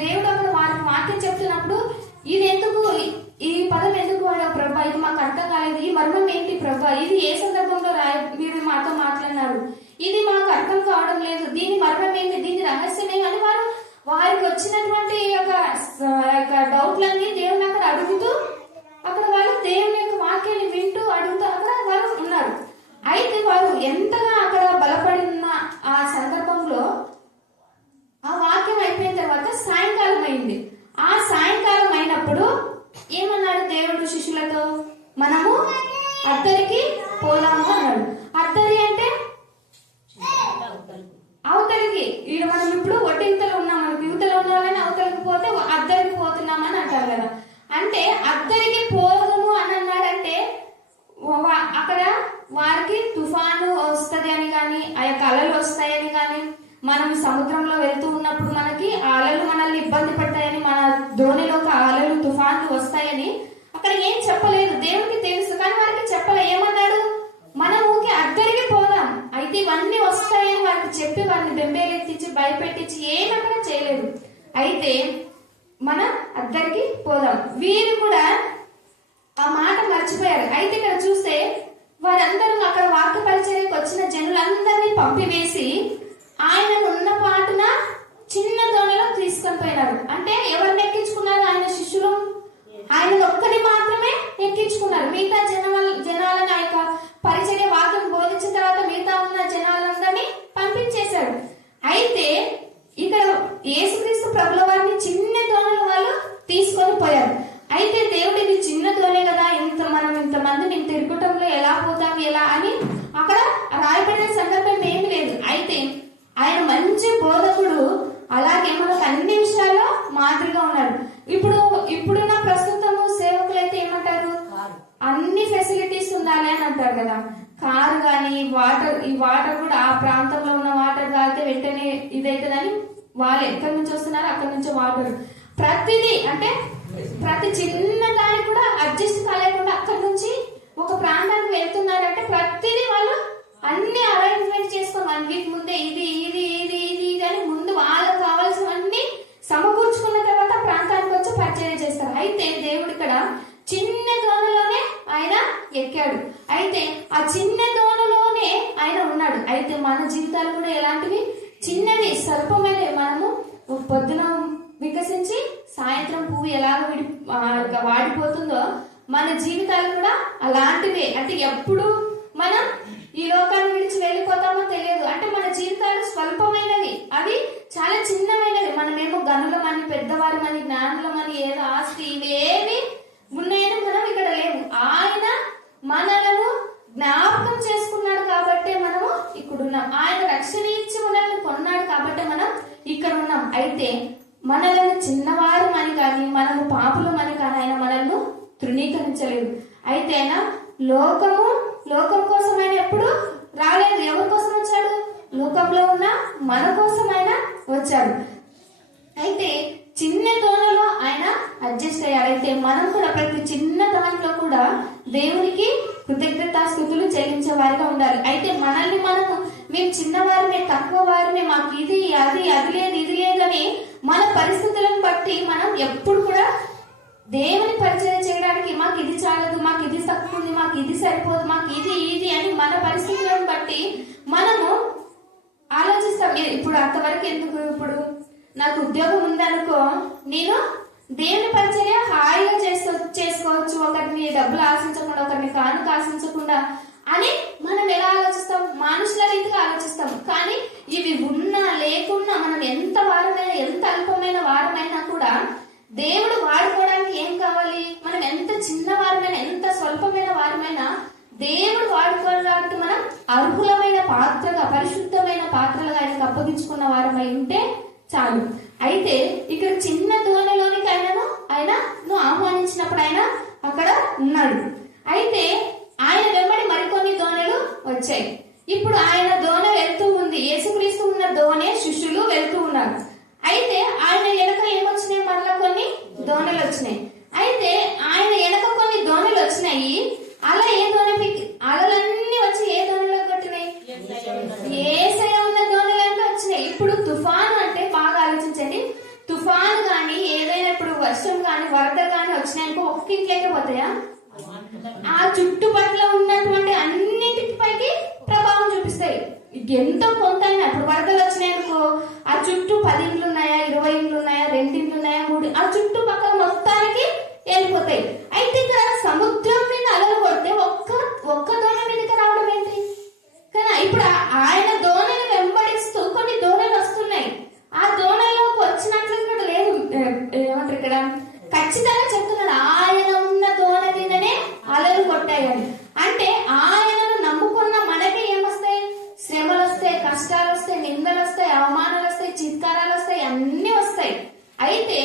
దేవుడు అక్కడ వారికి వాక్యం చెప్తున్నప్పుడు ఇది ఎందుకు, ఈ పదం ఎందుకు వాడు ప్రభా, ఇది మాకు అర్థం కాలేదు, ఈ మర్మం ఏంటి ప్రభా, ఇది ఏ సందర్భంలో మీరు మాతో మాట్లాడినారు, ఇది మాకు అర్థం కావడం లేదు, దీని మర్మం ఏంటి, దీని రహస్యమే అని వారికి వచ్చినటువంటి యొక్క డౌట్లన్నీ దేవుని అక్కడ అడుగుతూ అక్కడ వాళ్ళు దేవుని యొక్క వాక్యాన్ని వింటూ అడుగుతూ అక్కడ వారు ఉన్నారు. అయితే వారు ఎంతగా అక్కడ బలపడిన ఆ సందర్భంలో ఆ వాక్యం అయిపోయిన తర్వాత సాయంకాలం అయింది. ఆ సాయంకాలం అయినప్పుడు ఏమన్నాడు దేవుడు శిష్యులతో? మనము అద్దరికి పోదాము అన్నాడు. అద్దరి అంటే అవతలికి. మనం ఇప్పుడు ఒడ్డింతలో ఉన్నాం, మనకి యువతలో ఉన్న వాళ్ళని అవతలికి పోతే అద్దరికి పోతున్నామని అంటారు కదా. అంటే అద్దరికి పోదుము అని అన్నాడంటే అక్కడ వారికి తుఫాను వస్తుంది అని కానీ, ఆ యొక్క అలలు వస్తాయని కానీ, మనం సముద్రంలో వెళ్తూ ఉన్నప్పుడు మనకి ఆ అలలు మనల్ని ఇబ్బంది పడతాయని, మన ధోనిలోకి అలలు తుఫాన్లు వస్తాయని అక్కడ ఏం చెప్పలేదు. దేవుడికి తెలుసు కానీ వారికి చెప్పలే. ఏమన్నాడు? మనం ఊరికి అద్దరికి పోదాం, అయితే ఇవన్నీ వస్తాయని వారికి చెప్పి వారిని బెంబేలెత్తించి భయపెట్టించి ఏం అక్కడ చేయలేదు. అయితే మనం అద్దరికి పోదాం. వీరు కూడా ఆ మాట మర్చిపోయారు. అయితే ఇక్కడ చూస్తే వారందరూ అక్కడ వాక్య పరిచర్యకు వచ్చిన జనులందరినీ పంపివేసి ఆయనను ఉన్న పాటున చిన్న దోణిలో తీసుకొని పోయినారు. అంటే ఎవరిని ఎక్కించుకున్నారు? ఆయన శిష్యులు వాటర్ కూడా ఆ ప్రాంతంలో ఉన్న వాటర్ తాగితే వెంటనే ఇదైతుందని వాళ్ళు ఎక్కడి నుంచి వస్తున్నారు అక్కడి నుంచి వాటర్ ప్రతిదీ అంటే ప్రతి చిన్న దానికి కూడా అడ్జస్ట్ కాలేకుండా అక్కడి నుంచి ఒక ప్రాంతానికి వెళ్తున్నారంటే ప్రతిదీ వాళ్ళు అన్ని అరేంజ్మెంట్ చేసుకొని 1 వీక్ ముందే ఇది ఇది ఇది ఇది ఇది అని ముందు వాళ్ళకి కావాల్సినవన్నీ సమకూర్చుకున్న తర్వాత ప్రాంతానికి వచ్చి పరిచయం చేస్తారు. అయితే దేవుడు ఇక్కడ చిన్న దోణలోనే ఆయన ఎక్కాడు. అయితే ఆ చిన్న దోణలోనే ఆయన ఉన్నాడు. అయితే మన జీవితాలు కూడా ఎలాంటివి చిన్నవి స్వల్పమైనవి. మనము పొద్దున వికసించి సాయంత్రం పువ్వు ఎలాగ వాడిపోతుందో మన జీవితాలు కూడా అలాంటివే. అంటే ఎప్పుడు మనం ఈ లోకాన్ని విడిచి వెళ్ళిపోతామో తెలియదు. అంటే మన జీవితాలు స్వల్పమైనవి, అవి చాలా చిన్నమైనవి. మనమేమో గనులమని పెద్దవారమని జ్ఞానులమని ఏదో ఆస్తి ఇవేవి ఉన్నాయని మనం ఇక్కడ లేవు. ఆయన మనలను జ్ఞాపకం చేసుకున్నాడు కాబట్టి మనము ఇక్కడ ఉన్నాం. ఆయన రక్షణ ఇచ్చి మనల్ని కొన్నాడు కాబట్టి మనం ఇక్కడ ఉన్నాం. అయితే మనలను చిన్నవారమని కానీ మనము పాపులమని కానీ ఆయన మనల్ని తృణీకరించలేదు. అయితే ఆయన లోకం కోసం ఆయన ఎప్పుడు రాలేదు. ఎవరి కోసం వచ్చాడు? లోకంలో ఉన్న మన కోసం ఆయన వచ్చాడు. అయితే చిన్న దోణలో ఆయన అడ్జస్ట్ అయ్యాడు. అయితే మనం కూడా ప్రతి చిన్న దాంట్లో కూడా దేవునికి కృతజ్ఞతాస్తుతులు చెల్లించే వారిగా ఉండాలి. అయితే మనల్ని మేము చిన్నవారిమే, తక్కువ వారిమే, మాకు ఇది అది లేదు ఇది లేదని మన పరిస్థితులను బట్టి మనం ఎప్పుడు కూడా దేవుని పరిచయం చేయడానికి మాకు ఇది చాలదు, మాకు ఇది తక్కువ ఉంది, మాకు ఇది సరిపోదు, మాకు ఇది అని మన పరిస్థితులను బట్టి మనము ఆలోచిస్తాం. ఇప్పుడు అంతవరకు ఎందుకు, ఇప్పుడు నాకు ఉద్యోగం ఉందనుకో నేను దేవుని పరిచర్య హాయిగా చేసుకోవచ్చు, ఒకరిని డబ్బులు ఆశించకుండా, ఒకరిని కానుక ఆశించకుండా అని మనం ఎలా ఆలోచిస్తాం? మనుషుల రీతిగా ఆలోచిస్తాం. కానీ ఇవి ఉన్నా లేకున్నా మనం ఎంత వారమైనా, ఎంత అల్పమైన వారమైనా కూడా దేవుడు వాడుకోవడానికి ఏం కావాలి? మనం ఎంత చిన్న వారమైనా, ఎంత స్వల్పమైన వారమైనా దేవుడు వాడుకోవడానికి మనం అర్హులమైన పాత్రగా, పరిశుద్ధమైన పాత్రలుగా ఆయనకు అప్పగించుకున్న వారమై ఉంటే చాలు. అయితే ఇక్కడ చిన్న దోణిలోనికి ఆయనను ఆహ్వానించినప్పుడు ఆయన అక్కడ ఉన్నాడు. అయితే ఆయన వెంబడి మరికొన్ని దోణలు వచ్చాయి. ఇప్పుడు ఆయన దోణి వెళ్తూ ఉంది, యేసుక్రీస్తు ఉన్న దోణి శిష్యులు వెళ్తూ ఉన్నారు. అయితే ఆయన వెనక ఏమొచ్చినాయి? మరలా కొన్ని దోణలు వచ్చినాయి. అయితే ఆయన వెనక కొన్ని దోణలు వచ్చినాయి. అలా ఏ దోణి అలలన్నీ వచ్చి ఏ దోణిలో కొట్టినాయి? యేసయ్య ఉన్న దోణలంతా వచ్చినాయి. ఇప్పుడు తుఫాను అంటే బాగా ఆలోచించండి. తుఫాను గాని ఏదైనా ఇప్పుడు వర్షం గాని వరద గాని వచ్చినాయనుకో ఒక్క ఇంట్లోకి పోతాయా? ఆ చుట్టుపక్కల ఉన్నటువంటి అన్నింటికి పైకి ప్రభావం చూపిస్తాయి. ఎంతో కొంత అయినా ఇప్పుడు వరదలు వచ్చినాయనుకో ఆ చుట్టూ 10 ఇండ్లు ఉన్నాయా, 20 ఇండ్లు ఉన్నాయా, 2 ఇండ్లు ఉన్నాయా, 3, ఆ చుట్టుపక్కల మొత్తానికి వెళ్ళిపోతాయి. అయితే ఇక్కడ సముద్రం మీద అలలు కొడితే ఒక్క దోణ మీదకి రావడం ఏంటి? కానీ ఇప్పుడు ఆయన దోణని వెంబడిస్తూ కొన్ని దోణలు వస్తున్నాయి. ఆ దోణల్లోకి వచ్చినట్లు ఇక్కడ లేదు. ఏమంటారు ఇక్కడ ఖచ్చితంగా చెప్తున్నాడు, ఆయన ఉన్న దోణ మీదనే అలలు కొట్టాయని. అంటే ఆయనను నమ్ముకున్న మనకి ఏమొస్తాయి? శ్రమలు వస్తాయి, కష్టాలు వస్తాయి, నిందలు వస్తాయి, అవమానాలు వస్తాయి, చిత్కారాలు వస్తాయి, అన్ని వస్తాయి. అయితే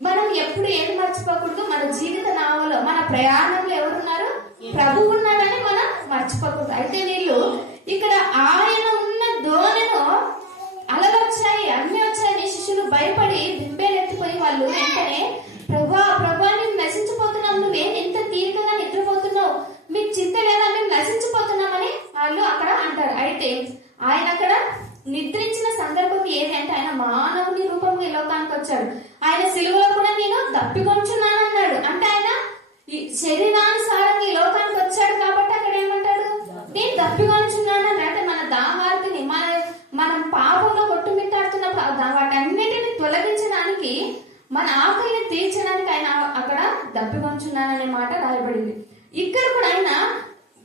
మనం ఎప్పుడు ఏం మర్చిపోకూడదు? మన జీవిత నావలో, మన ప్రయాణంలో ఎవరున్నారు? ప్రభు ఉన్నాడని మనం మర్చిపోకూడదు. అయితే వీళ్ళు ఇక్కడ ఆయన ఉన్న దోణిలో అలలు వచ్చాయి, అన్ని వచ్చాయని శిష్యులు భయపడి బింబేలెత్తిపోయి వాళ్ళు వెంటనే ప్రభా నేను నశించిపోతున్నాం, నువ్వేం ఇంత తీరికగా నిద్రపోతున్నావు, మీకు చింత లేదా, మేము నశించిపోతున్నామని వాళ్ళు అక్కడ అంటారు. అయితే ఆయన అక్కడ నిద్రించిన సందర్భం ఏదంటే ఆయన మానవుని రూపంగా ఈ లోకానికి వచ్చాడు. ఆయన సిలువలో కూడా నేను దప్పికొంచున్నాను అన్నాడు. అంటే ఆయన ఈ శరీరానుసారంగా ఈ లోకానికి వచ్చాడు కాబట్టి అక్కడ ఏమంటాడు? నేను దప్పికొంచున్నాను అని. అంటే మన దాహార్తిని, మనం పాపంలో కొట్టుమిట్టాడుతున్న వాటన్నిటిని తొలగించడానికి, మన ఆకలిని తీర్చడానికి ఆయన అక్కడ దప్పికొంచున్నాననే మాట రాయబడింది. ఇక్కడ కూడా ఆయన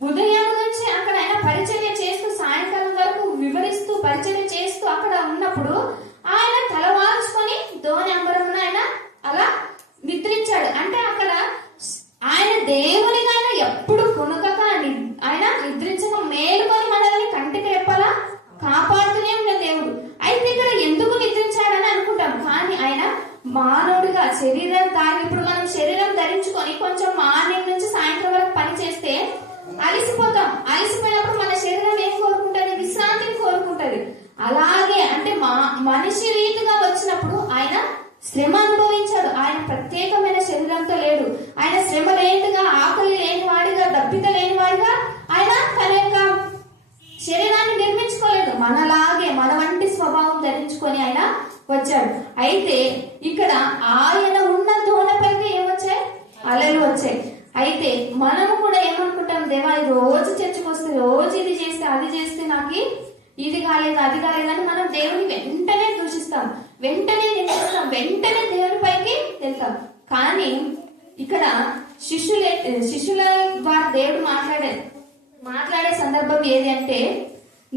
ఉదయం నుంచి అక్కడ ఆయన పరిచర్య చేస్తూ సాయంకాలం వరకు వివరిస్తూ పరిచర్య చేస్తూ అక్కడ ఉన్నప్పుడు ఆయన తలవాల్చుకొని దోణి అంబరమున ఆయన అలా నిద్రించాడు. అంటే అక్కడ ఆయన దేవునిగా ఆయన ఎప్పుడు కొనుకక ఆయన నిద్రించక మేలుక మనలాగే మన వంటి స్వభావం ధరించుకొని ఆయన వచ్చాడు. అయితే ఇక్కడ ఆయన ఉన్న దోణపైకి ఏమొచ్చాయి? అలలు వచ్చాయి. అయితే మనము కూడా ఏమనుకుంటాం, దేవా రోజు చర్చకు వస్తే, రోజు ఇది చేస్తే, అది చేస్తే నాకు ఇది కాలేదు, అది కాలేదని మనం దేవుని వెంటనే దూషిస్తాం, వెంటనే నిందిస్తాం, వెంటనే దేవుని పైకి వెళ్తాం. కానీ ఇక్కడ శిష్యుల ద్వారా దేవుడు మాట్లాడే సందర్భం ఏది అంటే,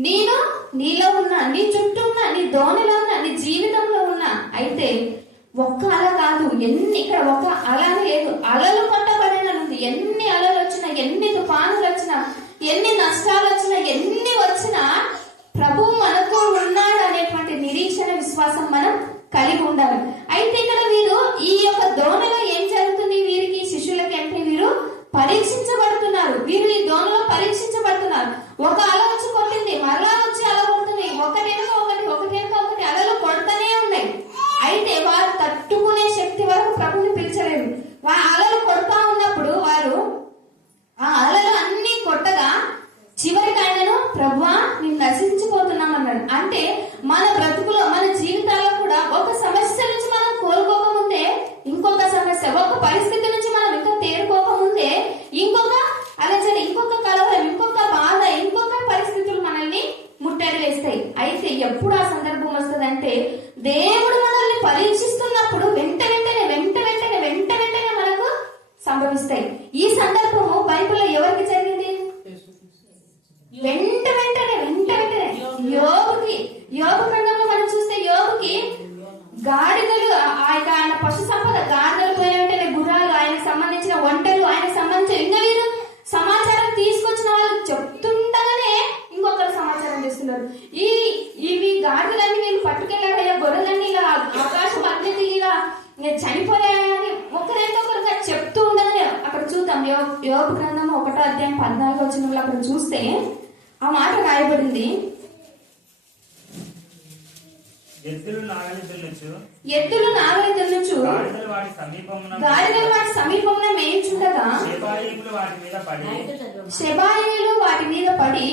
నేను నీలో ఉన్నా, నీ చుట్టూ ఉన్నా, నీ దోణిలో ఉన్నా, నీ జీవితంలో ఉన్నా. అయితే ఒక్క అల కాదు, ఇక్కడ ఒక అల లేదు, అలలు కొట్టబడినది. ఎన్ని అలలు వచ్చినా, ఎన్ని తుఫానులు వచ్చినా, ఎన్ని నష్టాలు వచ్చినా, ఎన్ని వచ్చినా ప్రభువు మనతో ఉన్నాడు అనేటువంటి నిరీక్షణ, విశ్వాసం మనం కలిగి ఉండాలి. అయితే ఇక్కడ వీరు ఈ యొక్క దోణలో ఏం జరుగుతుంది, వీరికి శిష్యులకి అంటే వీరు పరీక్షించబడుతున్నారు. వీరు ఈ దోణలో పరీక్షించబడుతున్నారు. ఒక అల వచ్చి కొట్టింది, మరలా వచ్చి అల కొడుతుంది, ఒకటేనుక ఒకటి అలలు కొడతానే ఉన్నాయి. అయితే వారు తట్టుకునే శక్తి వరకు ప్రభుని పిలిచలేదు. అలలు కొడతా ఉన్నప్పుడు వారు ఆ అలలు అన్ని కొట్టగా చివరికి ఆయనను, ప్రభువా నేను నశించిపోతున్నాం అన్నాడు. అంటే మన బ్రతుకులో, మన జీవితాల్లో కూడా ఒక సమస్య నుంచి మనం కోలుకోకముందే ఇంకొక సమస్య, ఒక పరిస్థితి నుంచి మనం ఇంకా తేరుకోకముందే ఇంకొక అలజడి, ఇంకొక కలవరం, ఇంకొక బాధ, ఇంకొక పరిస్థితులు మనల్ని ముట్టడి వేస్తాయి. అయితే ఎప్పుడు ఆ సందర్భం వస్తుందంటే, దేవుడు మనల్ని పరీక్షిస్తున్నప్పుడు వెంట వెంటనే మనకు సంభవిస్తాయి. ఈ సందర్భము బైబిల్లో ఎవరికి జరిగింది? వెంట వెంటనే యోబు గ్రంథంలో మనం చూస్తే, యోబుకి గాడిదలు, ఆయన పశు సంపద, గాడిదలు పోయిన వెంటనే గుర్రాలు, ఆయనకు సంబంధించిన ఒంటెలు, ఆయనకు సంబంధించిన ఇంకా వీరు సమాచారం తీసుకొచ్చిన వాళ్ళు చెప్తుండగానే ఇంకొకరు సమాచారం చేస్తున్నారు. ఇవి గాడిదలన్నీ వీళ్ళు పట్టుకెళ్ళారయ్యా, గొర్రెలన్నీ ఇలా ఆకాశం అగ్ని ఇలా చనిపోయాయని ఒకరికొకరుగా చెప్తూ ఉండగానే అక్కడ చూద్దాం. యోబు గ్రంథం 1వ అధ్యాయం 14వ వచనంలో అక్కడ చూస్తే ఆ మాట రాయబడింది, ఎద్దులు నాగలి దున్నుచు గాడిదలు వాటి సమీపమున మేయుచుండగా శెబాయీయులు వాటి మీద పడి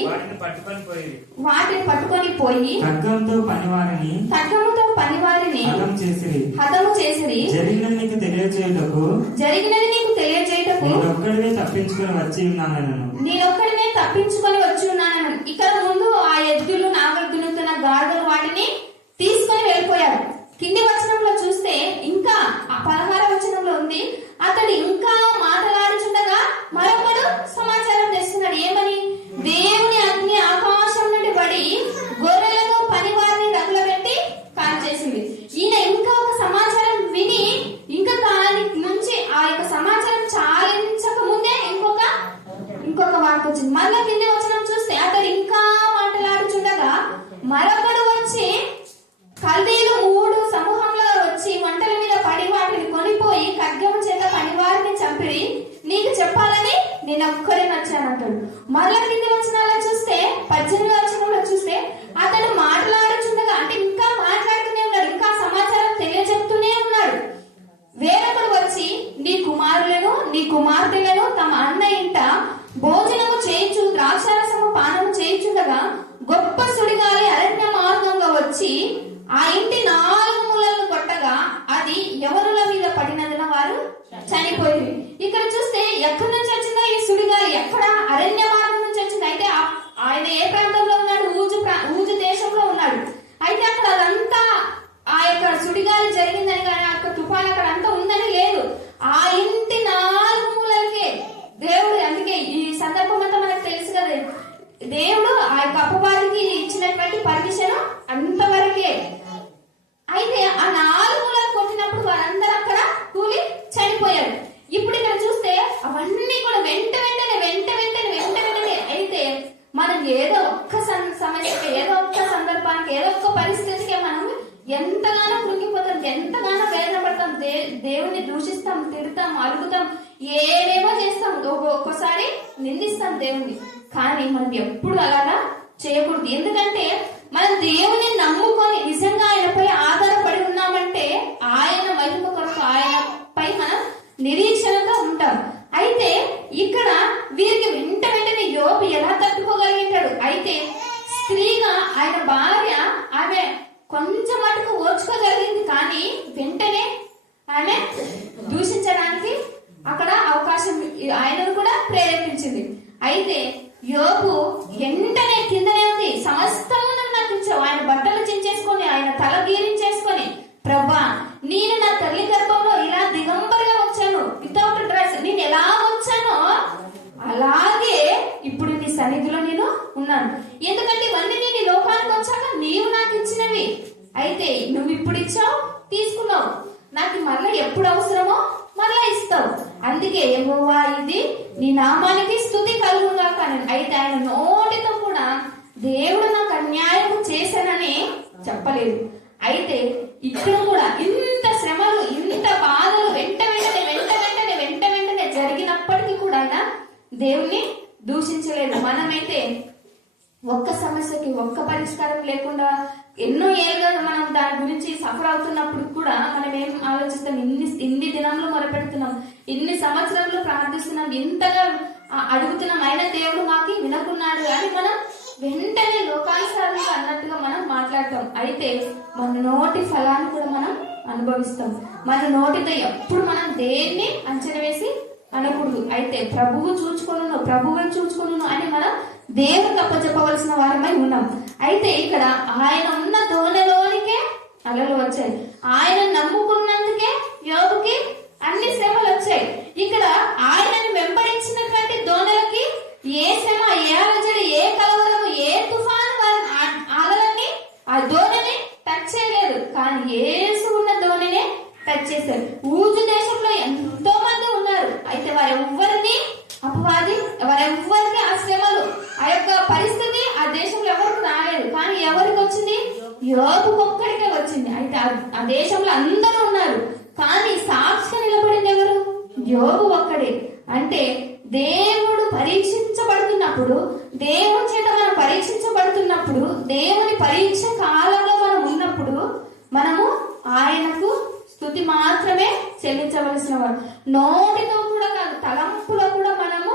వాటిని పట్టుకొని పోయి ఖడ్గముతో పనివారిని హతము చేసిరి. జరిగినది నీకు తెలియజేయుటకు నేనొక్కడినే తప్పించుకొని వచ్చి ఉన్నాను. ఇక్కడ ముందు ఆ ఎద్దులు నాగలు దున్నుతున్న గాడిదలు వాటిని తీసుకొని వెళ్ళిపోయారు. కింది వచనంలో చూస్తే ఇంకా 16వ వచనంలో ఉంది, అతడు ఇంకా మాట్లాడుచుండగా మరొకడు సమాచారం తెస్తున్నాడు. ఏమని? దేవుని అగ్ని ఆకాశం నుండి పడి గొర్రెలను పనివారిని రగులబెట్టి కాల్చేసింది. ఈయన ఇంకా ఒక సమాచారం విని, ఇంకా దాని నుంచి ఆ యొక్క సమాచారం చాలించక ముందే ఇంకొక వార్త వచ్చింది. మళ్ళీ కింది వచనం చూస్తే, అతడు ఇంకా మాట్లాడుచుండగా మరొకడు వచ్చి, కల్దీలు 3 సమూహంలో వచ్చి వంటల మీద పడి వాటిని కొనిపోయి ఖడ్గము చేత పనివారిని చంపిరి. నీకు చెప్పాలని నేను ఒక్కడే వచ్చానంటాడు. మరల కింది వచనాల్లో చూస్తే 18వ వచనంలో చూస్తే, అతను మాట్లాడుచుండగా, అంటే ఇంకా మాట్లాడుతూనే ఉన్నాడు, ఇంకా సమాచారం తెలియజెప్తూనే ఉన్నాడు. వేరొకడు వచ్చి, నీ కుమారులను నీ కుమార్తెలను తమ అన్న ఇంట భోజనము చేయించు, ద్రాక్షారసము పానము చేయించుండగా గొప్ప సుడిగాలి అరణ్య మార్గంగా వచ్చి ఆ ఇంటి 4 మూలలను కొట్టగా అది ఎవరుల మీద పడినందున వారు చనిపోయింది. ఇక్కడ చూస్తే ఎక్కడి నుంచి వచ్చిందో ఈ సుడిగాలి, ఎక్కడ? అరణ్య మార్గం నుంచి వచ్చింది. అయితే ఆయన ఏ ప్రాంతంలో ఉన్నాడు? ఊజు దేశంలో ఉన్నాడు. అయితే అక్కడ అదంతా ఆ యొక్క సుడిగాలి జరిగిందని కానీ, ఆ యొక్క తుఫాన్ అక్కడ అంతా ఉందని లేదు. ఆ ఇంటి 4 మూలలకే దేవుడు, అందుకే ఈ సందర్భం అంతా మనకు తెలుసు కదా, దేవుడు ఆ యొక్క అపవాదికి ఇచ్చినటువంటి పర్మిషన్ అంతవరకే. అయితే ఆ 4 మూలలు కొట్టినప్పుడు వారందరూ అక్కడ కూలి చనిపోయారు. ఇప్పుడు ఇక్కడ చూస్తే అవన్నీ కూడా వెంట వెంటనే. అయితే మనం ఏదో ఒక్క సమస్యకి, ఏదో ఒక్క సందర్భానికి, ఏదో ఒక్క పరిస్థితికి మనం ఎంతగానో కృంగిపోతాం, ఎంతగానో వేదన పడతాం, దేవుణ్ణి దూషిస్తాం, తిడతాం, అలుగుతాం, ఏమేమో చేస్తాం, ఒక్కోసారి నిందిస్తాం దేవుణ్ణి. కానీ మనం ఎప్పుడు అలాగా చేయకూడదు. ఎందుకంటే మనం దేవుని నమ్ముకొని నిజంగా ఆయనపై ఆధారపడి ఉన్నామంటే ఆయన మహిమ కొరకు ఆయనపై మనం నిరీక్షణతో ఉంటాం. అయితే ఇక్కడ వీరికి వెంటనే యోబు ఎలా తట్టుకోగలిగాడు? అయితే స్త్రీగా ఆయన భార్య ఆమె కొంచెం మటుకు ఓర్చుకోగలిగింది, కానీ వెంటనే ఆమె దూషించడానికి అక్కడ అవకాశం ఆయనను కూడా ప్రేరేపించింది. అయితే యోబు వెంటనే కిందనే ఉంది, సమస్తము నాకు ఇచ్చావు. ఆయన బట్టలు చించేసుకొని, ఆయన తల గీరించేసుకొని, ప్రభా నేను నా తల్లి గర్భంలో ఇలా దిగంబరిగా వచ్చాను, వితౌట్ డ్రెస్, నేను ఎలా వచ్చానో అలాగే ఇప్పుడు నీ సన్నిధిలో నేను ఉన్నాను. ఎందుకంటే ఇవన్నీ నేను ఈ లోకానికి వచ్చాక నీవు నాకు ఇచ్చినవి. అయితే నువ్వు ఇప్పుడు ఇచ్చావు, తీసుకున్నావు, నాకు మళ్ళీ ఎప్పుడు అవసరమో మళ్ళా ఇస్తావు. అందుకే యెహోవా ఇది నీ నామానికి స్తుతి కలుగుగా. కానీ అయితే ఆయన నోటితో కూడా దేవుడు నాకు అన్యాయం చేశానని చెప్పలేదు. అయితే ఇక్కడ కూడా ఇంత శ్రమలు, ఇంత బాధలు వెంట వెంటనే జరిగినప్పటికీ కూడా ఆయన దేవుణ్ణి దూషించలేదు. మనమైతే ఒక్క సమస్యకి ఒక్క పరిష్కారం లేకుండా ఎన్నో ఏళ్ళుగా మనం దాని గురించి సఫర్ అవుతున్నప్పుడు కూడా మనం ఏం ఆలోచిస్తాం, ఇన్ని దినంలో మొరపెడుతున్నాం, ఇన్ని సంవత్సరాలు ప్రార్థిస్తున్నాం, ఇంతగా అడుగుతున్నాం, అయినా దేవుడు మాకి వినకున్నాడు అని మనం వెంటనే లోకానుసారంగా అన్నట్టుగా మనం మాట్లాడతాం. అయితే మన నోటి ఫలాన్ని కూడా మనం అనుభవిస్తాం. మన నోటితో ఎప్పుడు మనం దేన్ని అంచనా వేసి అనకూడదు. అయితే ప్రభువే చూచుకొను అని మనం దేవునికి అప్పచెప్పవలసిన వారమై ఉన్నాం. అయితే ఇక్కడ ఆయన ఉన్న దోణలోనికే అలలు వచ్చాయి. ఆయన నమ్ముకున్నందుకే యోబుకి అన్ని శ్రమలు వచ్చాయి. ఇక్కడ ఆయనను వెంబడించినటువంటి దోణలకి ఏ శ్రమ, ఏ అలజడి, ఏ కలవరము, ఏ తుఫాను అలలన్నీ ఆ దోణిని టచ్ చేయలేదు. కానీ యేసు ఉన్న దోణినే టచ్ చేశారు. ఊజు దేశంలో ఎంతో మంది ఉన్నారు. అయితే వారెవ్వరిని అపవాది, వారెవ్వరికి ఆ శ్రమలు, ఆ యొక్క పరిస్థితి ఆ దేశంలో ఎవరికి రాలేదు. కానీ ఎవరికి వచ్చింది? యోబుకు ఒక్కడికే వచ్చింది. అయితే ఆ దేశంలో అందరూ ఉన్నారు, కానీ సాక్షి నిలబడింది ఎవరు? యోబు ఒక్కడే. అంటే దేవుడు పరీక్షించబడుతున్నప్పుడు, దేవుని చేత మనం పరీక్షించబడుతున్నప్పుడు, దేవుని పరీక్ష కాలంలో మనం ఉన్నప్పుడు మనము ఆయనకు స్తుతి మాత్రమే చెల్లించవలసిన వారు. నోటితో కూడా కాదు, తలంపులో కూడా మనము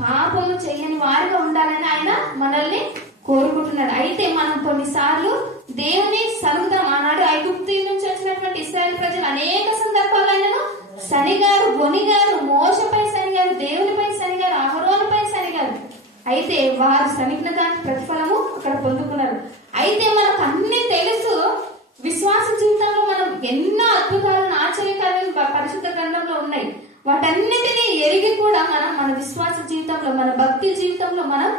పాపము చేయని వారిగా ఉండాలని ఆయన మనల్ని కోరుకుంటున్నాడు. అయితే మనం కొన్నిసార్లు దేవుని సరుగుదాం. ఆనాడు ఐగుప్తు నుంచి వచ్చినటువంటి ఇశ్రాయేలు ప్రజలు అనేక సందర్భాల్లో ఆయనను శనిగారు, గొనిగారు, మోషపై శనిగారు, దేవునిపై శనిగారు, అహరోనుపై శనిగారు. అయితే వారు శనిగిన దానికి ప్రతిఫలము అక్కడ పొందుకున్నారు. అయితే మనకు అన్ని తెలుసు, విశ్వాస జీవితంలో మనం ఎన్నో అద్భుతాలను, ఆశ్చర్యకాలను పరిశుద్ధ గ్రంథంలో ఉన్నాయి. వాటన్నిటినీ ఎరిగి కూడా మనం మన విశ్వాస జీవితంలో, మన భక్తి జీవితంలో మనం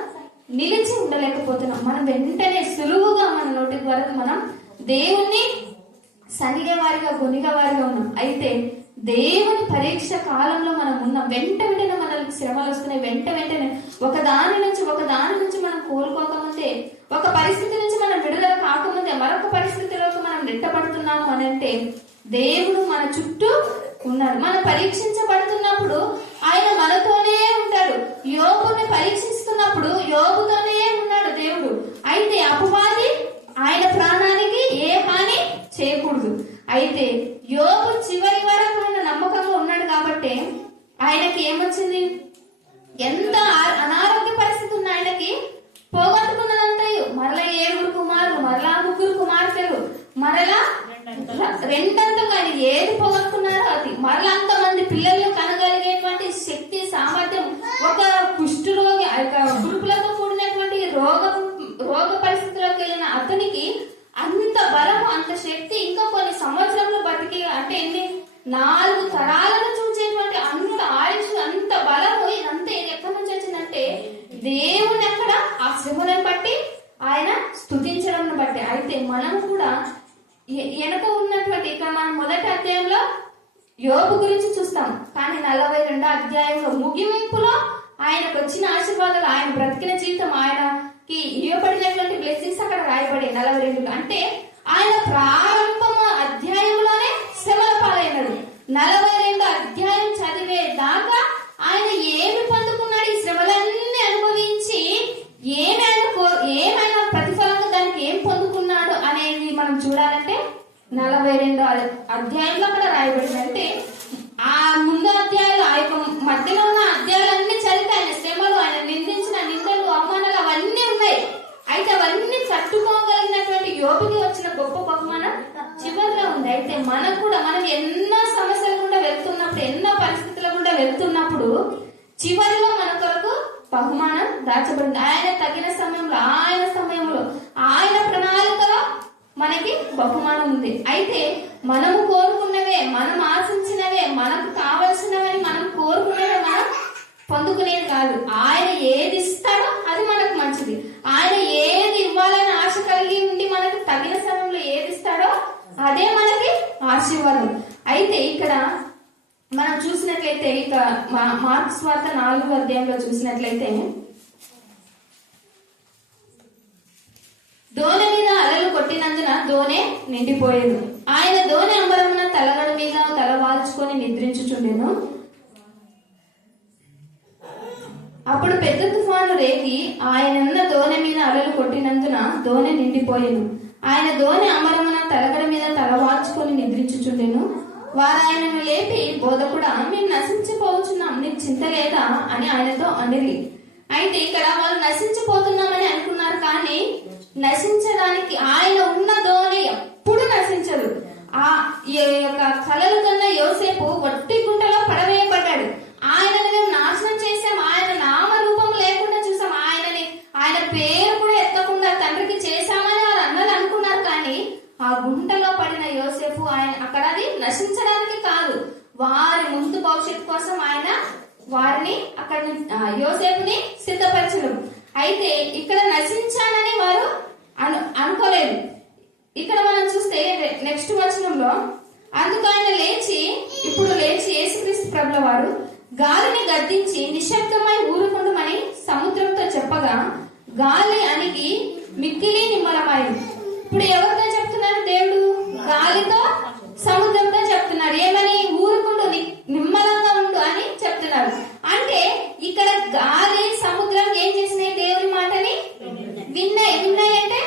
నిలిచి ఉండలేకపోతున్నాం. మనం వెంటనే సులువుగా మన నోటి ద్వారా మనం దేవుణ్ణి సనిగే వారిగా, గొనిగే వారిగా ఉన్నాం. అయితే దేవుని పరీక్ష కాలంలో మనం ఉన్నాం. వెంటనే మనకి శ్రమలు వస్తున్నాయి. వెంటనే ఒక దాని నుంచి మనం కోలుకోకముందే, ఒక పరిస్థితి నుంచి మనం విడుదల కాకముందే మరొక పరిస్థితిలోకి మనం నెట్టబడుతున్నాము అని అంటే దేవుడు మన చుట్టూ ఉన్నాడు. మనం పరీక్షించబడుతున్నప్పుడు ఆయన మనతోనే ఉంటాడు. యోబుని పరీక్షిస్తున్నప్పుడు యోబుతోనే ఉన్నాడు దేవుడు. అయితే అపవాది ఆయన ప్రాణానికి ఏ హాని చేయకూడదు. అయితే యోబు చివరి వరకు ఆయన నమ్మకంగా ఉన్నాడు కాబట్టి ఆయనకి ఏమొచ్చింది? ఎంత అనారోగ్య పరిస్థితి ఉన్న ఆయనకి పోగొట్టుకున్నదంతయు మరలా 7 కుమారులు, మరలా 3 కుమార్తెలు, మరలా 2 ఆయన ఏది పోగొట్టుకున్నారో అది, మరలా అంతమంది పిల్లలను కనగలిగేటువంటి శక్తి, సామర్థ్యం, ఒక కుష్ఠరోగి, కురుపులతో కూడినటువంటి రోగ పరిస్థితిలోకి వెళ్ళిన అతనికి అంత బలము, అంత శక్తి, ఇంకా కొన్ని సంవత్సరంలో బతికి, అంటే ఎన్ని 4 తరాలను చూసేటువంటి అంత ఆయుష్, అంత బలము, ఇదంతా ఎక్కడి నుంచి వచ్చిందంటే దేవుని అక్కడ ఆ శ్రమలను బట్టి, ఆయన స్తుతించడం బట్టి. అయితే మనం కూడా వెనక ఉన్నటువంటి, ఇక్కడ మనం మొదటి అధ్యాయంలో యోబు గురించి చూస్తాం, కానీ 42వ అధ్యాయంలో ముగింపులో ఆయనకు వచ్చిన ఆశీర్వాదాలు, ఆయన బ్రతికిన జీవితం, ఆయనకి ఇవ్వబడినటువంటి బ్లెస్సింగ్స్ అక్కడ రాయబడి 42. అంటే ఆయన ప్రారంభం అధ్యాయంలోనే శ్రమల పాలైనడు. 42వ అధ్యాయం చదివే దాకా ఆయన ఏమి పొందుకున్నాడు, ఈ శ్రమలన్నీ అనుభవించి ఏమైనా ప్రతిఫలంగా దానికి ఏం పొందుకున్నాడు అనేది మనం చూడాలంటే 42వ అధ్యాయంలో అక్కడ రాయబడింది. అంటే ఆ ముందు అధ్యాయాలు, ఆ యొక్క మధ్యలో ఉన్న అధ్యాయాలన్నీ చదివితే ఆయన శ్రమలు, ఆయన నిందించిన నిందలు, అవమానాలు అవన్నీ ఉన్నాయి. అయితే అవన్నీ తట్టుకోగా ఉన్నప్పుడు చివరిలో మన కొరకు బహుమానం దాచబడింది. ఆయన తగిన సమయంలో, ఆయన ప్రణాళికలో మనకి బహుమానం ఉంది. అయితే మనము కోరుకున్నవే, మనం ఆశించినవే, మనకు కావలసినవని మనం కోరుకున్నవే మనం పొందుకునేది కాదు. ఆయన ఏది ఇస్తాడో అది మనకు మంచిది. ఆయన ఏది ఇవ్వాలని ఆశ కలిగి ఉండి మనకు తగిన సమయంలో ఏది ఇస్తాడో అదే మనకి ఆశీర్వాదం. అయితే ఇక్కడ మనం చూసినట్లయితే, ఇక మార్క్స్ వార్త 4వ అధ్యాయంలో చూసినట్లయితే, దోణి మీద అలలు కొట్టినందున దోణి నిండిపోయేది. ఆయన దోణి అంబరమున తలగడ మీద తల వాల్చుకొని నిద్రించుచుండెను. అప్పుడు పెద్ద తుఫాను రేగి ఆయనున్న దోణి మీద అలలు కొట్టినందున దోణి నిండిపోయేను. ఆయన దోణి అంబరమున తలగడ మీద తల వాల్చుకొని నిద్రించుచుండెను. వారు ఆయనను లేపి, బోధకుడా, మేము నశించిపోతున్నాం, నీకు చింత లేదా అని ఆయనతో అనిరి. అయితే ఇక్కడ వాళ్ళు నశించిపోతున్నామని అనుకున్నారు, కానీ నశించడానికి ఆయన ఉన్న దోణి ఎప్పుడు నశించదు. ఆ యొక్క కలలు కన్నా యోసేపు వట్టి గుంటలో పడవేయబడ్డాడు. ఆయనను మేము నాశనం చేసాం, ఆయన నామ రూపం లేకుండా చూసాం, ఆయన పేరు కూడా ఎత్తకుండా తండ్రికి చేశామని వారు అన్నది అనుకున్నారు. కానీ ఆ గుంటలో పడిన యోసేపు ఆయన అక్కడ అది నశించడానికి కాదు, వారి ముందు భవిష్యత్తు కోసం ఆయన వారిని అక్కడ యోసేపుని సిద్ధపరచడం. అయితే ఇక్కడ నశించానని వారు అనుకోలేదు. ఇక్కడ మనం చూస్తే నెక్స్ట్ వచనంలో, అందుకు ఆయన లేచి యేసుక్రీస్తు ప్రభుల వారు గాలిని గద్దించి నిశ్శబ్దమై ఊరుకుండమని సముద్రంతో చెప్పగా గాలి అణిగి మిక్కిలి నిమ్మలమైంది. ఇప్పుడు ఎవరితో చెప్తున్నారు? దేవుడు గాలితో, సముద్రంతో చెప్తున్నారు. ఏమని? ఊరుకుండు, నిమ్మలంగా ఉండు అని చెప్తున్నారు. అంటే ఇక్కడ గాలి, సముద్రం ఏం చేసినాయి? దేవుని మాటని విన్నాయి. అంటే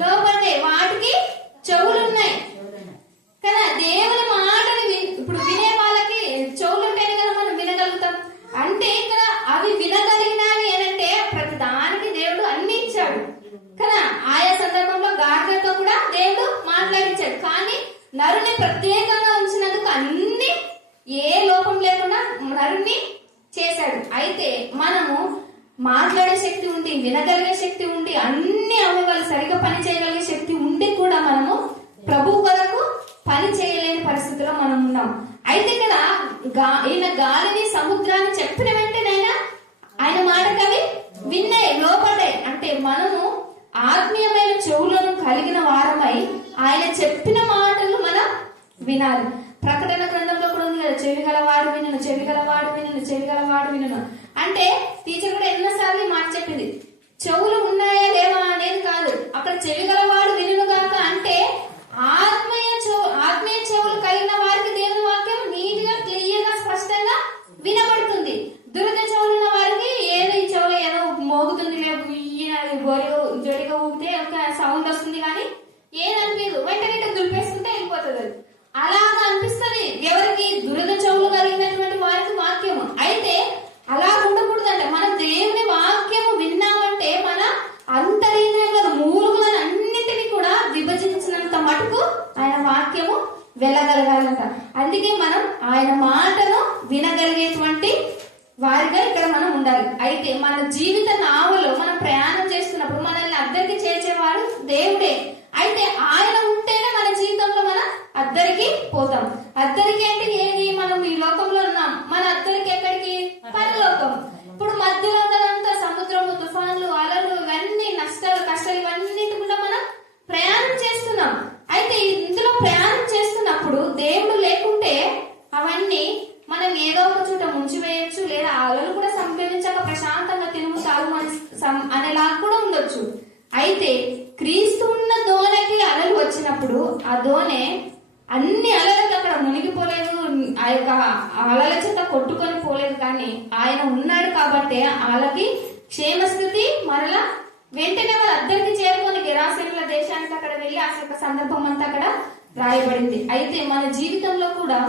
లోపడ్డాయి, వాటికి చెవులున్నాయి కదా. దేవుని మాటని ఇప్పుడు వినే వాళ్ళకి చెవులు ఉంటాయి కదా, మనం వినగలుగుతాం. అంటే ఇక్కడ అవి వినగలిగినాయి అని అంటే ప్రతి దానికి దేవుడు అన్ని ఇచ్చాడు కదా. ఆయా సందర్భంలో గాడిదతో కూడా దేవుడు మాట్లాడించాడు. కానీ నరుని ప్రత్యేకంగా ఉంచినందుకు అన్ని ఏ లోపం లేకుండా నరుని చేశాడు. అయితే మనము మాట్లాడే శక్తి ఉండి, వినగలిగే శక్తి ఉండి, అన్ని అవయవాలు సరిగా పని చేయగలిగే శక్తి ఉండి కూడా మనము ప్రభు కొరకు పని చేయలేని పరిస్థితిలో మనం ఉన్నాం. అయితే ఇక్కడ ఈయన గాలిని, సముద్రాన్ని చెప్పిన వెంటనే ఆయన మాటకి అవి విన్నాయి, లోపడ్డాయి. అంటే మనము ఆత్మీయమైన చెవులను కలిగిన వారమై ఆయన చెప్పిన మాటలు మనం వినాలి. ప్రకటన గ్రంథంలో కూడా ఉంది కదా, చెవిగలవాడు వినను, చెవిగలవాడు వినను, చెవిగలవాడు వినను. అంటే టీచర్ కూడా ఎన్నోసార్లు మాట చెప్పింది, చెవులు ఉన్నాయా లేవా అనేది కాదు, అక్కడ చెవిగలవాడు వినను గాక అంటే ఆత్మీయ చెవులు కలిగిన వారికి దేవుని వాక్యం నీట్ గా, క్లియర్ గా, స్పష్టంగా వినబడుతుంది. దురద చెవులు ఉన్న వారికి ఏదో ఈ చెవులు ఏదో మోగుతుంది, జడిగా ఊపితే ఒక సౌండ్ వస్తుంది, కానీ ఏదనిపించదు, వెంటనే దులిపేసుకుంటే వెళ్ళిపోతుంది. అలాగా అనిపిస్తుంది ఎవరికి? దురద చెవులు కలిగినటువంటి వారికి వాక్యము. అయితే అలా ఉండకూడదంటే మనం దేవుని వాక్యము విన్నామంటే మన అంతరింద్రియములను, మూలుగులను అన్నింటినీ కూడా విభజించినంత మటుకు ఆయన వాక్యము వెళ్ళగలగాలంట. అందుకే మనం ఆయన మాటను వినగలిగేటువంటి వారిగా ఇక్కడ మనం ఉండాలి. అయితే మన జీవిత నావలో మనం ప్రయాణం చేస్తున్నప్పుడు మనల్ని అద్దరికి చేర్చేవాడు దేవుడే. అయితే ఆయన ఉంటేనే మన జీవితంలో మనం అద్దరికి పోతాం. అద్దరికి అంటే ఏది? మనం ఈ లోకంలో ఉన్నాం, మన అద్దరికి ఎక్కడికి? పరలోకం. ఇప్పుడు మధ్యలో ఉన్నదంతా సముద్రము, తుఫాన్లు, అలలు, ఇవన్నీ నష్టాలు, కష్టాలు, ఇవన్నీ కూడా మనం ప్రయాణం చేస్తున్నాం. అయితే ఇందులో ప్రయాణం చేస్తున్నప్పుడు దేవుడు లేకుంటే అవన్నీ మనం ఏదో ఒక చోట ముంచివేయచ్చు, లేదా అలలు కూడా సంభవించక ప్రశాంతంగా తిరుగు సాగు అనేలా కూడా ఉండొచ్చు. అయితే క్రీస్తు ఉన్న దోణికి అలలు వచ్చినప్పుడు ఆ దోణి అన్ని అలలకి అక్కడ మునిగిపోలేదు, ఆ యొక్క అలల చేత కొట్టుకొని పోలేదు. కానీ ఆయన ఉన్నాడు కాబట్టి వాళ్ళకి క్షేమస్థితి మరలా వెంటనే వాళ్ళందరికీ చేరుకొని గెరాసేనుల దేశానికి అక్కడ వెళ్ళి ఆ యొక్క సందర్భం అంతా అక్కడ రాయబడింది. అయితే మన జీవితంలో కూడా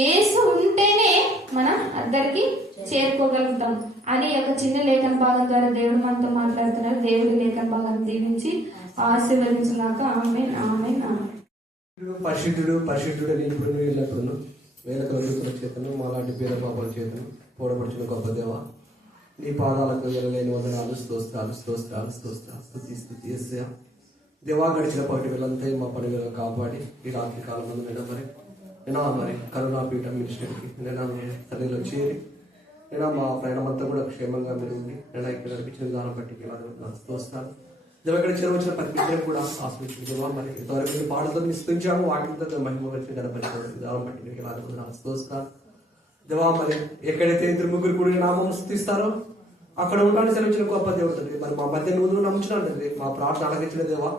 యేసు ఉంటేనే మనం అందరికి చేరుకోగలుగుతాం అని ఒక చిన్న లేఖన భాగం ద్వారా దేవుడు మనతో మాట్లాడుతున్నారు. దేవుడి లేఖన భాగాన్ని దీవించి ఆశీర్వదించుగాక. ఆమేన్, ఆమేన్, ఆమేన్. పరిశుద్ధుడు పరిశుద్ధుడు అని ఇప్పుడు ఎల్లప్పుడూ వేల కలుగుతున్న చేతను మాలాంటి పేద పాపల చేతను పోడపడుచున్న గొప్ప దేవ, నీ పాదాలకు వెళ్ళలేని వందనాలు, స్తోత్రాలు స్తోత్రాలు స్తోత్రాలు స్తుతి స్తుతి యేసయ్యా. దేవా, గడిచిన పగటి వేళంతా మా పని వేళ కాపాడి ఈ రాత్రి కాలం ముందు మరి కరుణాపీఠ మినిస్టర్కి తల్లిలో చేరి మా ప్రయాణం అంతా కూడా క్షేమంగా మీరు ఉండి ఇక్కడ నడిపించిన విధానం బట్టి స్తోత్రాలు. దేవ, ఇక్కడ చేరవచ్చిన ప్రతి బిడ్డను కూడా ఆశ్రయించిన దేవా, మరి ఇంతవరకు పాటలతో నిశ్చించాము, వాటితో మహిమ వచ్చిన గణపరిచిన విధానం బట్టి స్తోత్రాలు. దేవా, మరి ఎక్కడైతే ఇద్దరు ముగ్గురు కూడిన నామం స్తుతిస్తారో అక్కడ ఉండాలని సెలవించిన గొప్ప దేవుడు తండ్రి. మరి మా మధ్య నువ్వు నమ్ముచున్నాను తండ్రి. మా ప్రార్థన ఆలకించిన దేవా,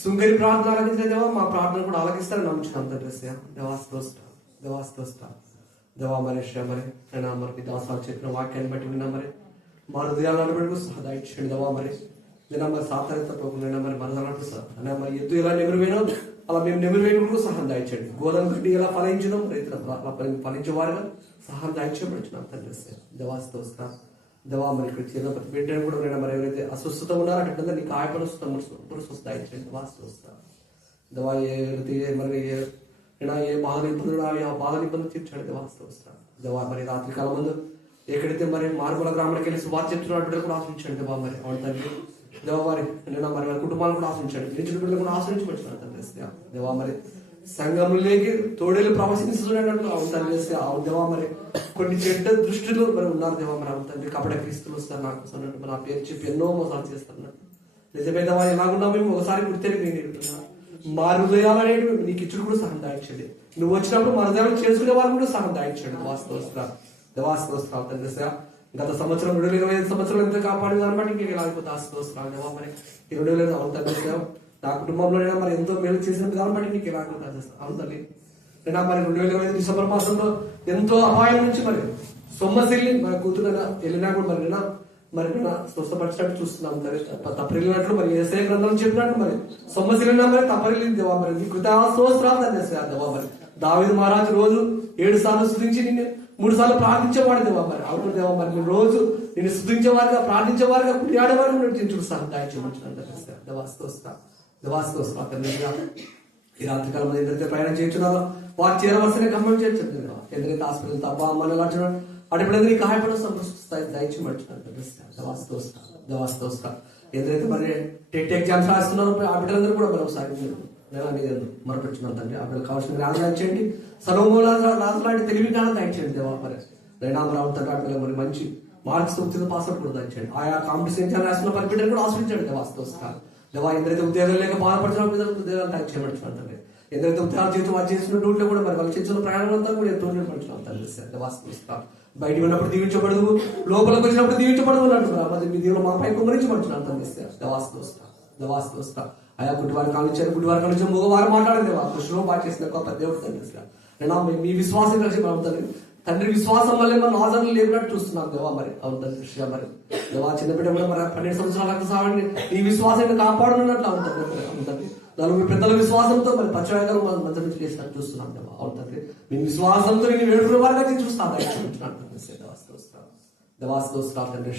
శృంగరి ప్రార్థన ఆలకించిన దేవా, మా ప్రార్థన కూడా ఆలకిస్తారని నమ్ముచున్నాను తండ్రి. దేవా మరి మరి దాసాలు చెప్పిన వాక్యాన్ని బట్టి విన్నా మరి మా హృదయాలను బట్టి సహాయించండి దేవా. మరి మరి సాతారితపోకుండా మరి మనకు మరి ఎద్దు ఎలా నెమరువేనో అలా మేము నెమరువేయడం సహాయం దాయించండి. గోధుమ గడ్డి ఎలా ఫలించడం రైతులు ఫలించేవారుగా సహాయం దాయించబడుచున్నాం తండ్రి. దేవా, మరి ఇక్కడ చేసిన ప్రతి బిడ్డను కూడా మరి ఎవరైతే అస్వస్థత ఉన్నారో అట్లా నీకు ఆయపను స్వస్థ దాయించండి. దేవా, మరి ఏ బాధ ఇబ్బందులు ఆ బాధ ఇబ్బందులు తీర్చండి. దేవా, మరి రాత్రి కాలం ముందు ఎక్కడైతే మరి మార్మూల గ్రామానికి వెళ్ళి వారు చెప్తున్న బిడ్డలు కూడా ఆశ్రయించండి. దేవా, మరి అవును తండ్రి. దేవా, మరి మరి వారి కుటుంబాలను కూడా ఆశ్రయించండి. నిజ బిడ్డలు కూడా ఆశ్రయించబడుతున్నారు తండ్రి. దేవా, మరి సంఘంలోకి తోడేలు ప్రవశిస్తున్నట్లు అవును తండ్రి. అవును దేవా, మరి కొన్ని చెడ్డ దృష్టిలో మరి ఉన్నారు దేవా. మరి అవును తండ్రి. కపట క్రీస్తులు వస్తారు నాకు అన్నట్టు మరి నా పేరు చెప్పి ఎన్నో మోసాలు చేస్తున్నారు. నిజమే దేవా, ఎలాగున్నా మేము ఒకసారి గుర్తెరి నేను మా హృదయాలు అనేవి నీకు ఇచ్చుడు కూడా సహం దాయించండి. నువ్వు వచ్చినప్పుడు మా హృదయాలు చేసుకునే వాళ్ళు కూడా సహం దాయించండి. దేవాస్తోస్త్రాలు తండ్రి. గత సంవత్సరం 2025 సంవత్సరాలు ఎంత కాపాడి దాన్ని బట్టి ఇంకే లాగిపోతే ఆస్తోస్త్రాలు దేవా. మరి ఈ 2025 అవును తండ్రి. నా కుటుంబంలో మరి ఎంతో మేలు చేసిన దాన్ని బట్టి నీకు ఎలాగో అవును తల్లి. మరి 2025 డిసెంబర్ మాసంలో ఎంతో అపాయం నుంచి మరి సొమ్మసిల్లి మరి కూతురు వెళ్ళినా కూడా మరి స్వస్థపరిచినట్టు చూస్తున్నాం. తప్పరిల్లినట్లు మరి యేసయ్య గ్రంథం చెప్పినట్టు మరి సొమ్మసిల్లినా మరి తప్పరిల్లింది దేవా. మరి నీ కృతజ్ఞతాస్తుతులు దేవా. మరి దావీదు మహారాజు రోజు 7 సార్లు స్తుతించి నిన్ను 3 సార్లు ప్రార్థించేవాడు దేవా. మరి అవును దేవా, మరి నేను రోజు నిన్ను స్తుతించేవారుగా ప్రార్థించేవారుగా కుడియాడేవారు చూడు సహాయం దేవాస్తోస్తా తండ్రి. ఈ రాత్రికాలం ఏదైతే ప్రయాణం చేస్తున్నారో వారు చేరవలసిన గమనం చేర్చండి. ఏదైతే హాస్పిటల్ అబ్బా అమ్మని లాంటి అటుపడి సహాయపడ దయచేయమంటున్నాను. ఏదైతే మరి టెట్ ఎగ్జామ్స్ రాస్తున్నారో ఆ బిడ్డలందరూ కూడా మరి ఒకసారి మరపడుచున్నాను తండ్రి. ఆ బిడ్డలు కావాల్సిన జ్ఞానం దాయించండి. లాంటి తెలివి జ్ఞానం దాయించండి దేవా. మరి రైనామరావు తండ్రి మరి మంచి మార్క్స్ తో పాస్ అవుట్ కూడా దాయించండి. ఆయా కాంపిటీషన్ రాస్తున్న పని బిడ్డలు కూడా ఆశ్రయించండి దేవాస్తోస్కారం దేవా. ఎందరైతే ఉద్యోగాలు లేక బాధపడుతున్న బిడ్డలు ఉద్యోగాలు దాయించబడుచున్నాను తండ్రి. ఎందరైతే ఉద్యోగాలు చేస్తూ వారు చేసిన రూట్లో కూడా మరి వాళ్ళు చేసిన ప్రయాణం అంతా కూడా ఎంతో పడుతున్నాం తండ్రి. దేవాస్తోస్కారం బయటికి ఉన్నప్పుడు దీవించబడదు, లోపలికి వచ్చినప్పుడు దీవించబడదు అన్నట్టు మీ దేవుడు మా పై కుమరించబడుతున్నాను తండ్రి. దేవాస్తోస్తా ఆయా గుడ్డివారి కానిచ్చారు, గుడ్డివారి కానిచ్చారు, మగవారు మాట్లాడింది దేవా. కృష్ణలో బాగా చేసిన గొప్ప దేవుడు తండ్రి. మీ విశ్వాసం కలిసి మనం తండ్రి విశ్వాసం వల్లే మనం ఆదరణ లేకున్నట్టు చూస్తున్నాం దేవా. మరి అవును తండ్రి. మరి దేవా, చిన్న బిడ్డ కూడా మరి 12 సంవత్సరాల సావండి ఈ విశ్వాసాన్ని కాపాడుతున్నట్లు అవును తండ్రి. 40 పెద్దల విశ్వాసంతో మరి పచ్చగారు మంచి చేసినట్టు చూస్తున్నాం దేవా. అవును తండ్రి. మీ విశ్వాసంతో నేను వేడుకునే వారిగా చూస్తాను దేవాస్తోస్తా తండ్రి.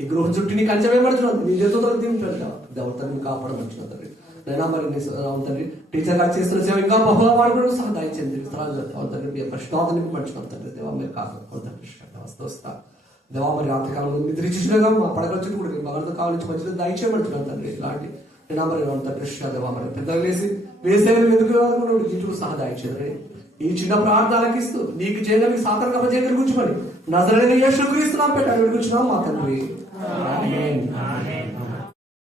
ఈ గృహ చుట్టూ నీకు అంచవేయబడుతున్నాను. నీ చేతులతో దింపాడు దేవత తండ్రిని కాపాడమంటున్నాను తండ్రి. నైనా మరి అవును తండ్రి. టీచర్ గారు చేస్తున్న సేవ ఇంకా బహుగా వాడు కూడా సహాయం చెంది అవును తండ్రి. మీ ప్రశ్నావతం నింపమంటున్నాను తండ్రి. దేవా మీరు కాదు అవును తండ్రి. దేవాస్తోస్తా దేవా, మరి రాత్రికాలంలో నిద్ర ఇచ్చినగా మా పడగల చుట్టూ కూడా మగలతో కావాలని మంచిది దయచేయబడుతున్నాను తండ్రి. ఇలాంటి నైనా మరి అవును తండ్రి. దేవా మరి పెద్దలు వేసేవారు ఎందుకు ఇంటికి సహా దయచేయండి. ఈ చిన్న ప్రార్థనలకు ఇస్తూ నీకు చేయగలిగి సాధారణ చేయగలిగి కూర్చోమని నజరేయుడైన యేసు క్రీస్తు నామమున పెట్టాడు కూర్చున్నాం మా తండ్రి. ఆమేన్.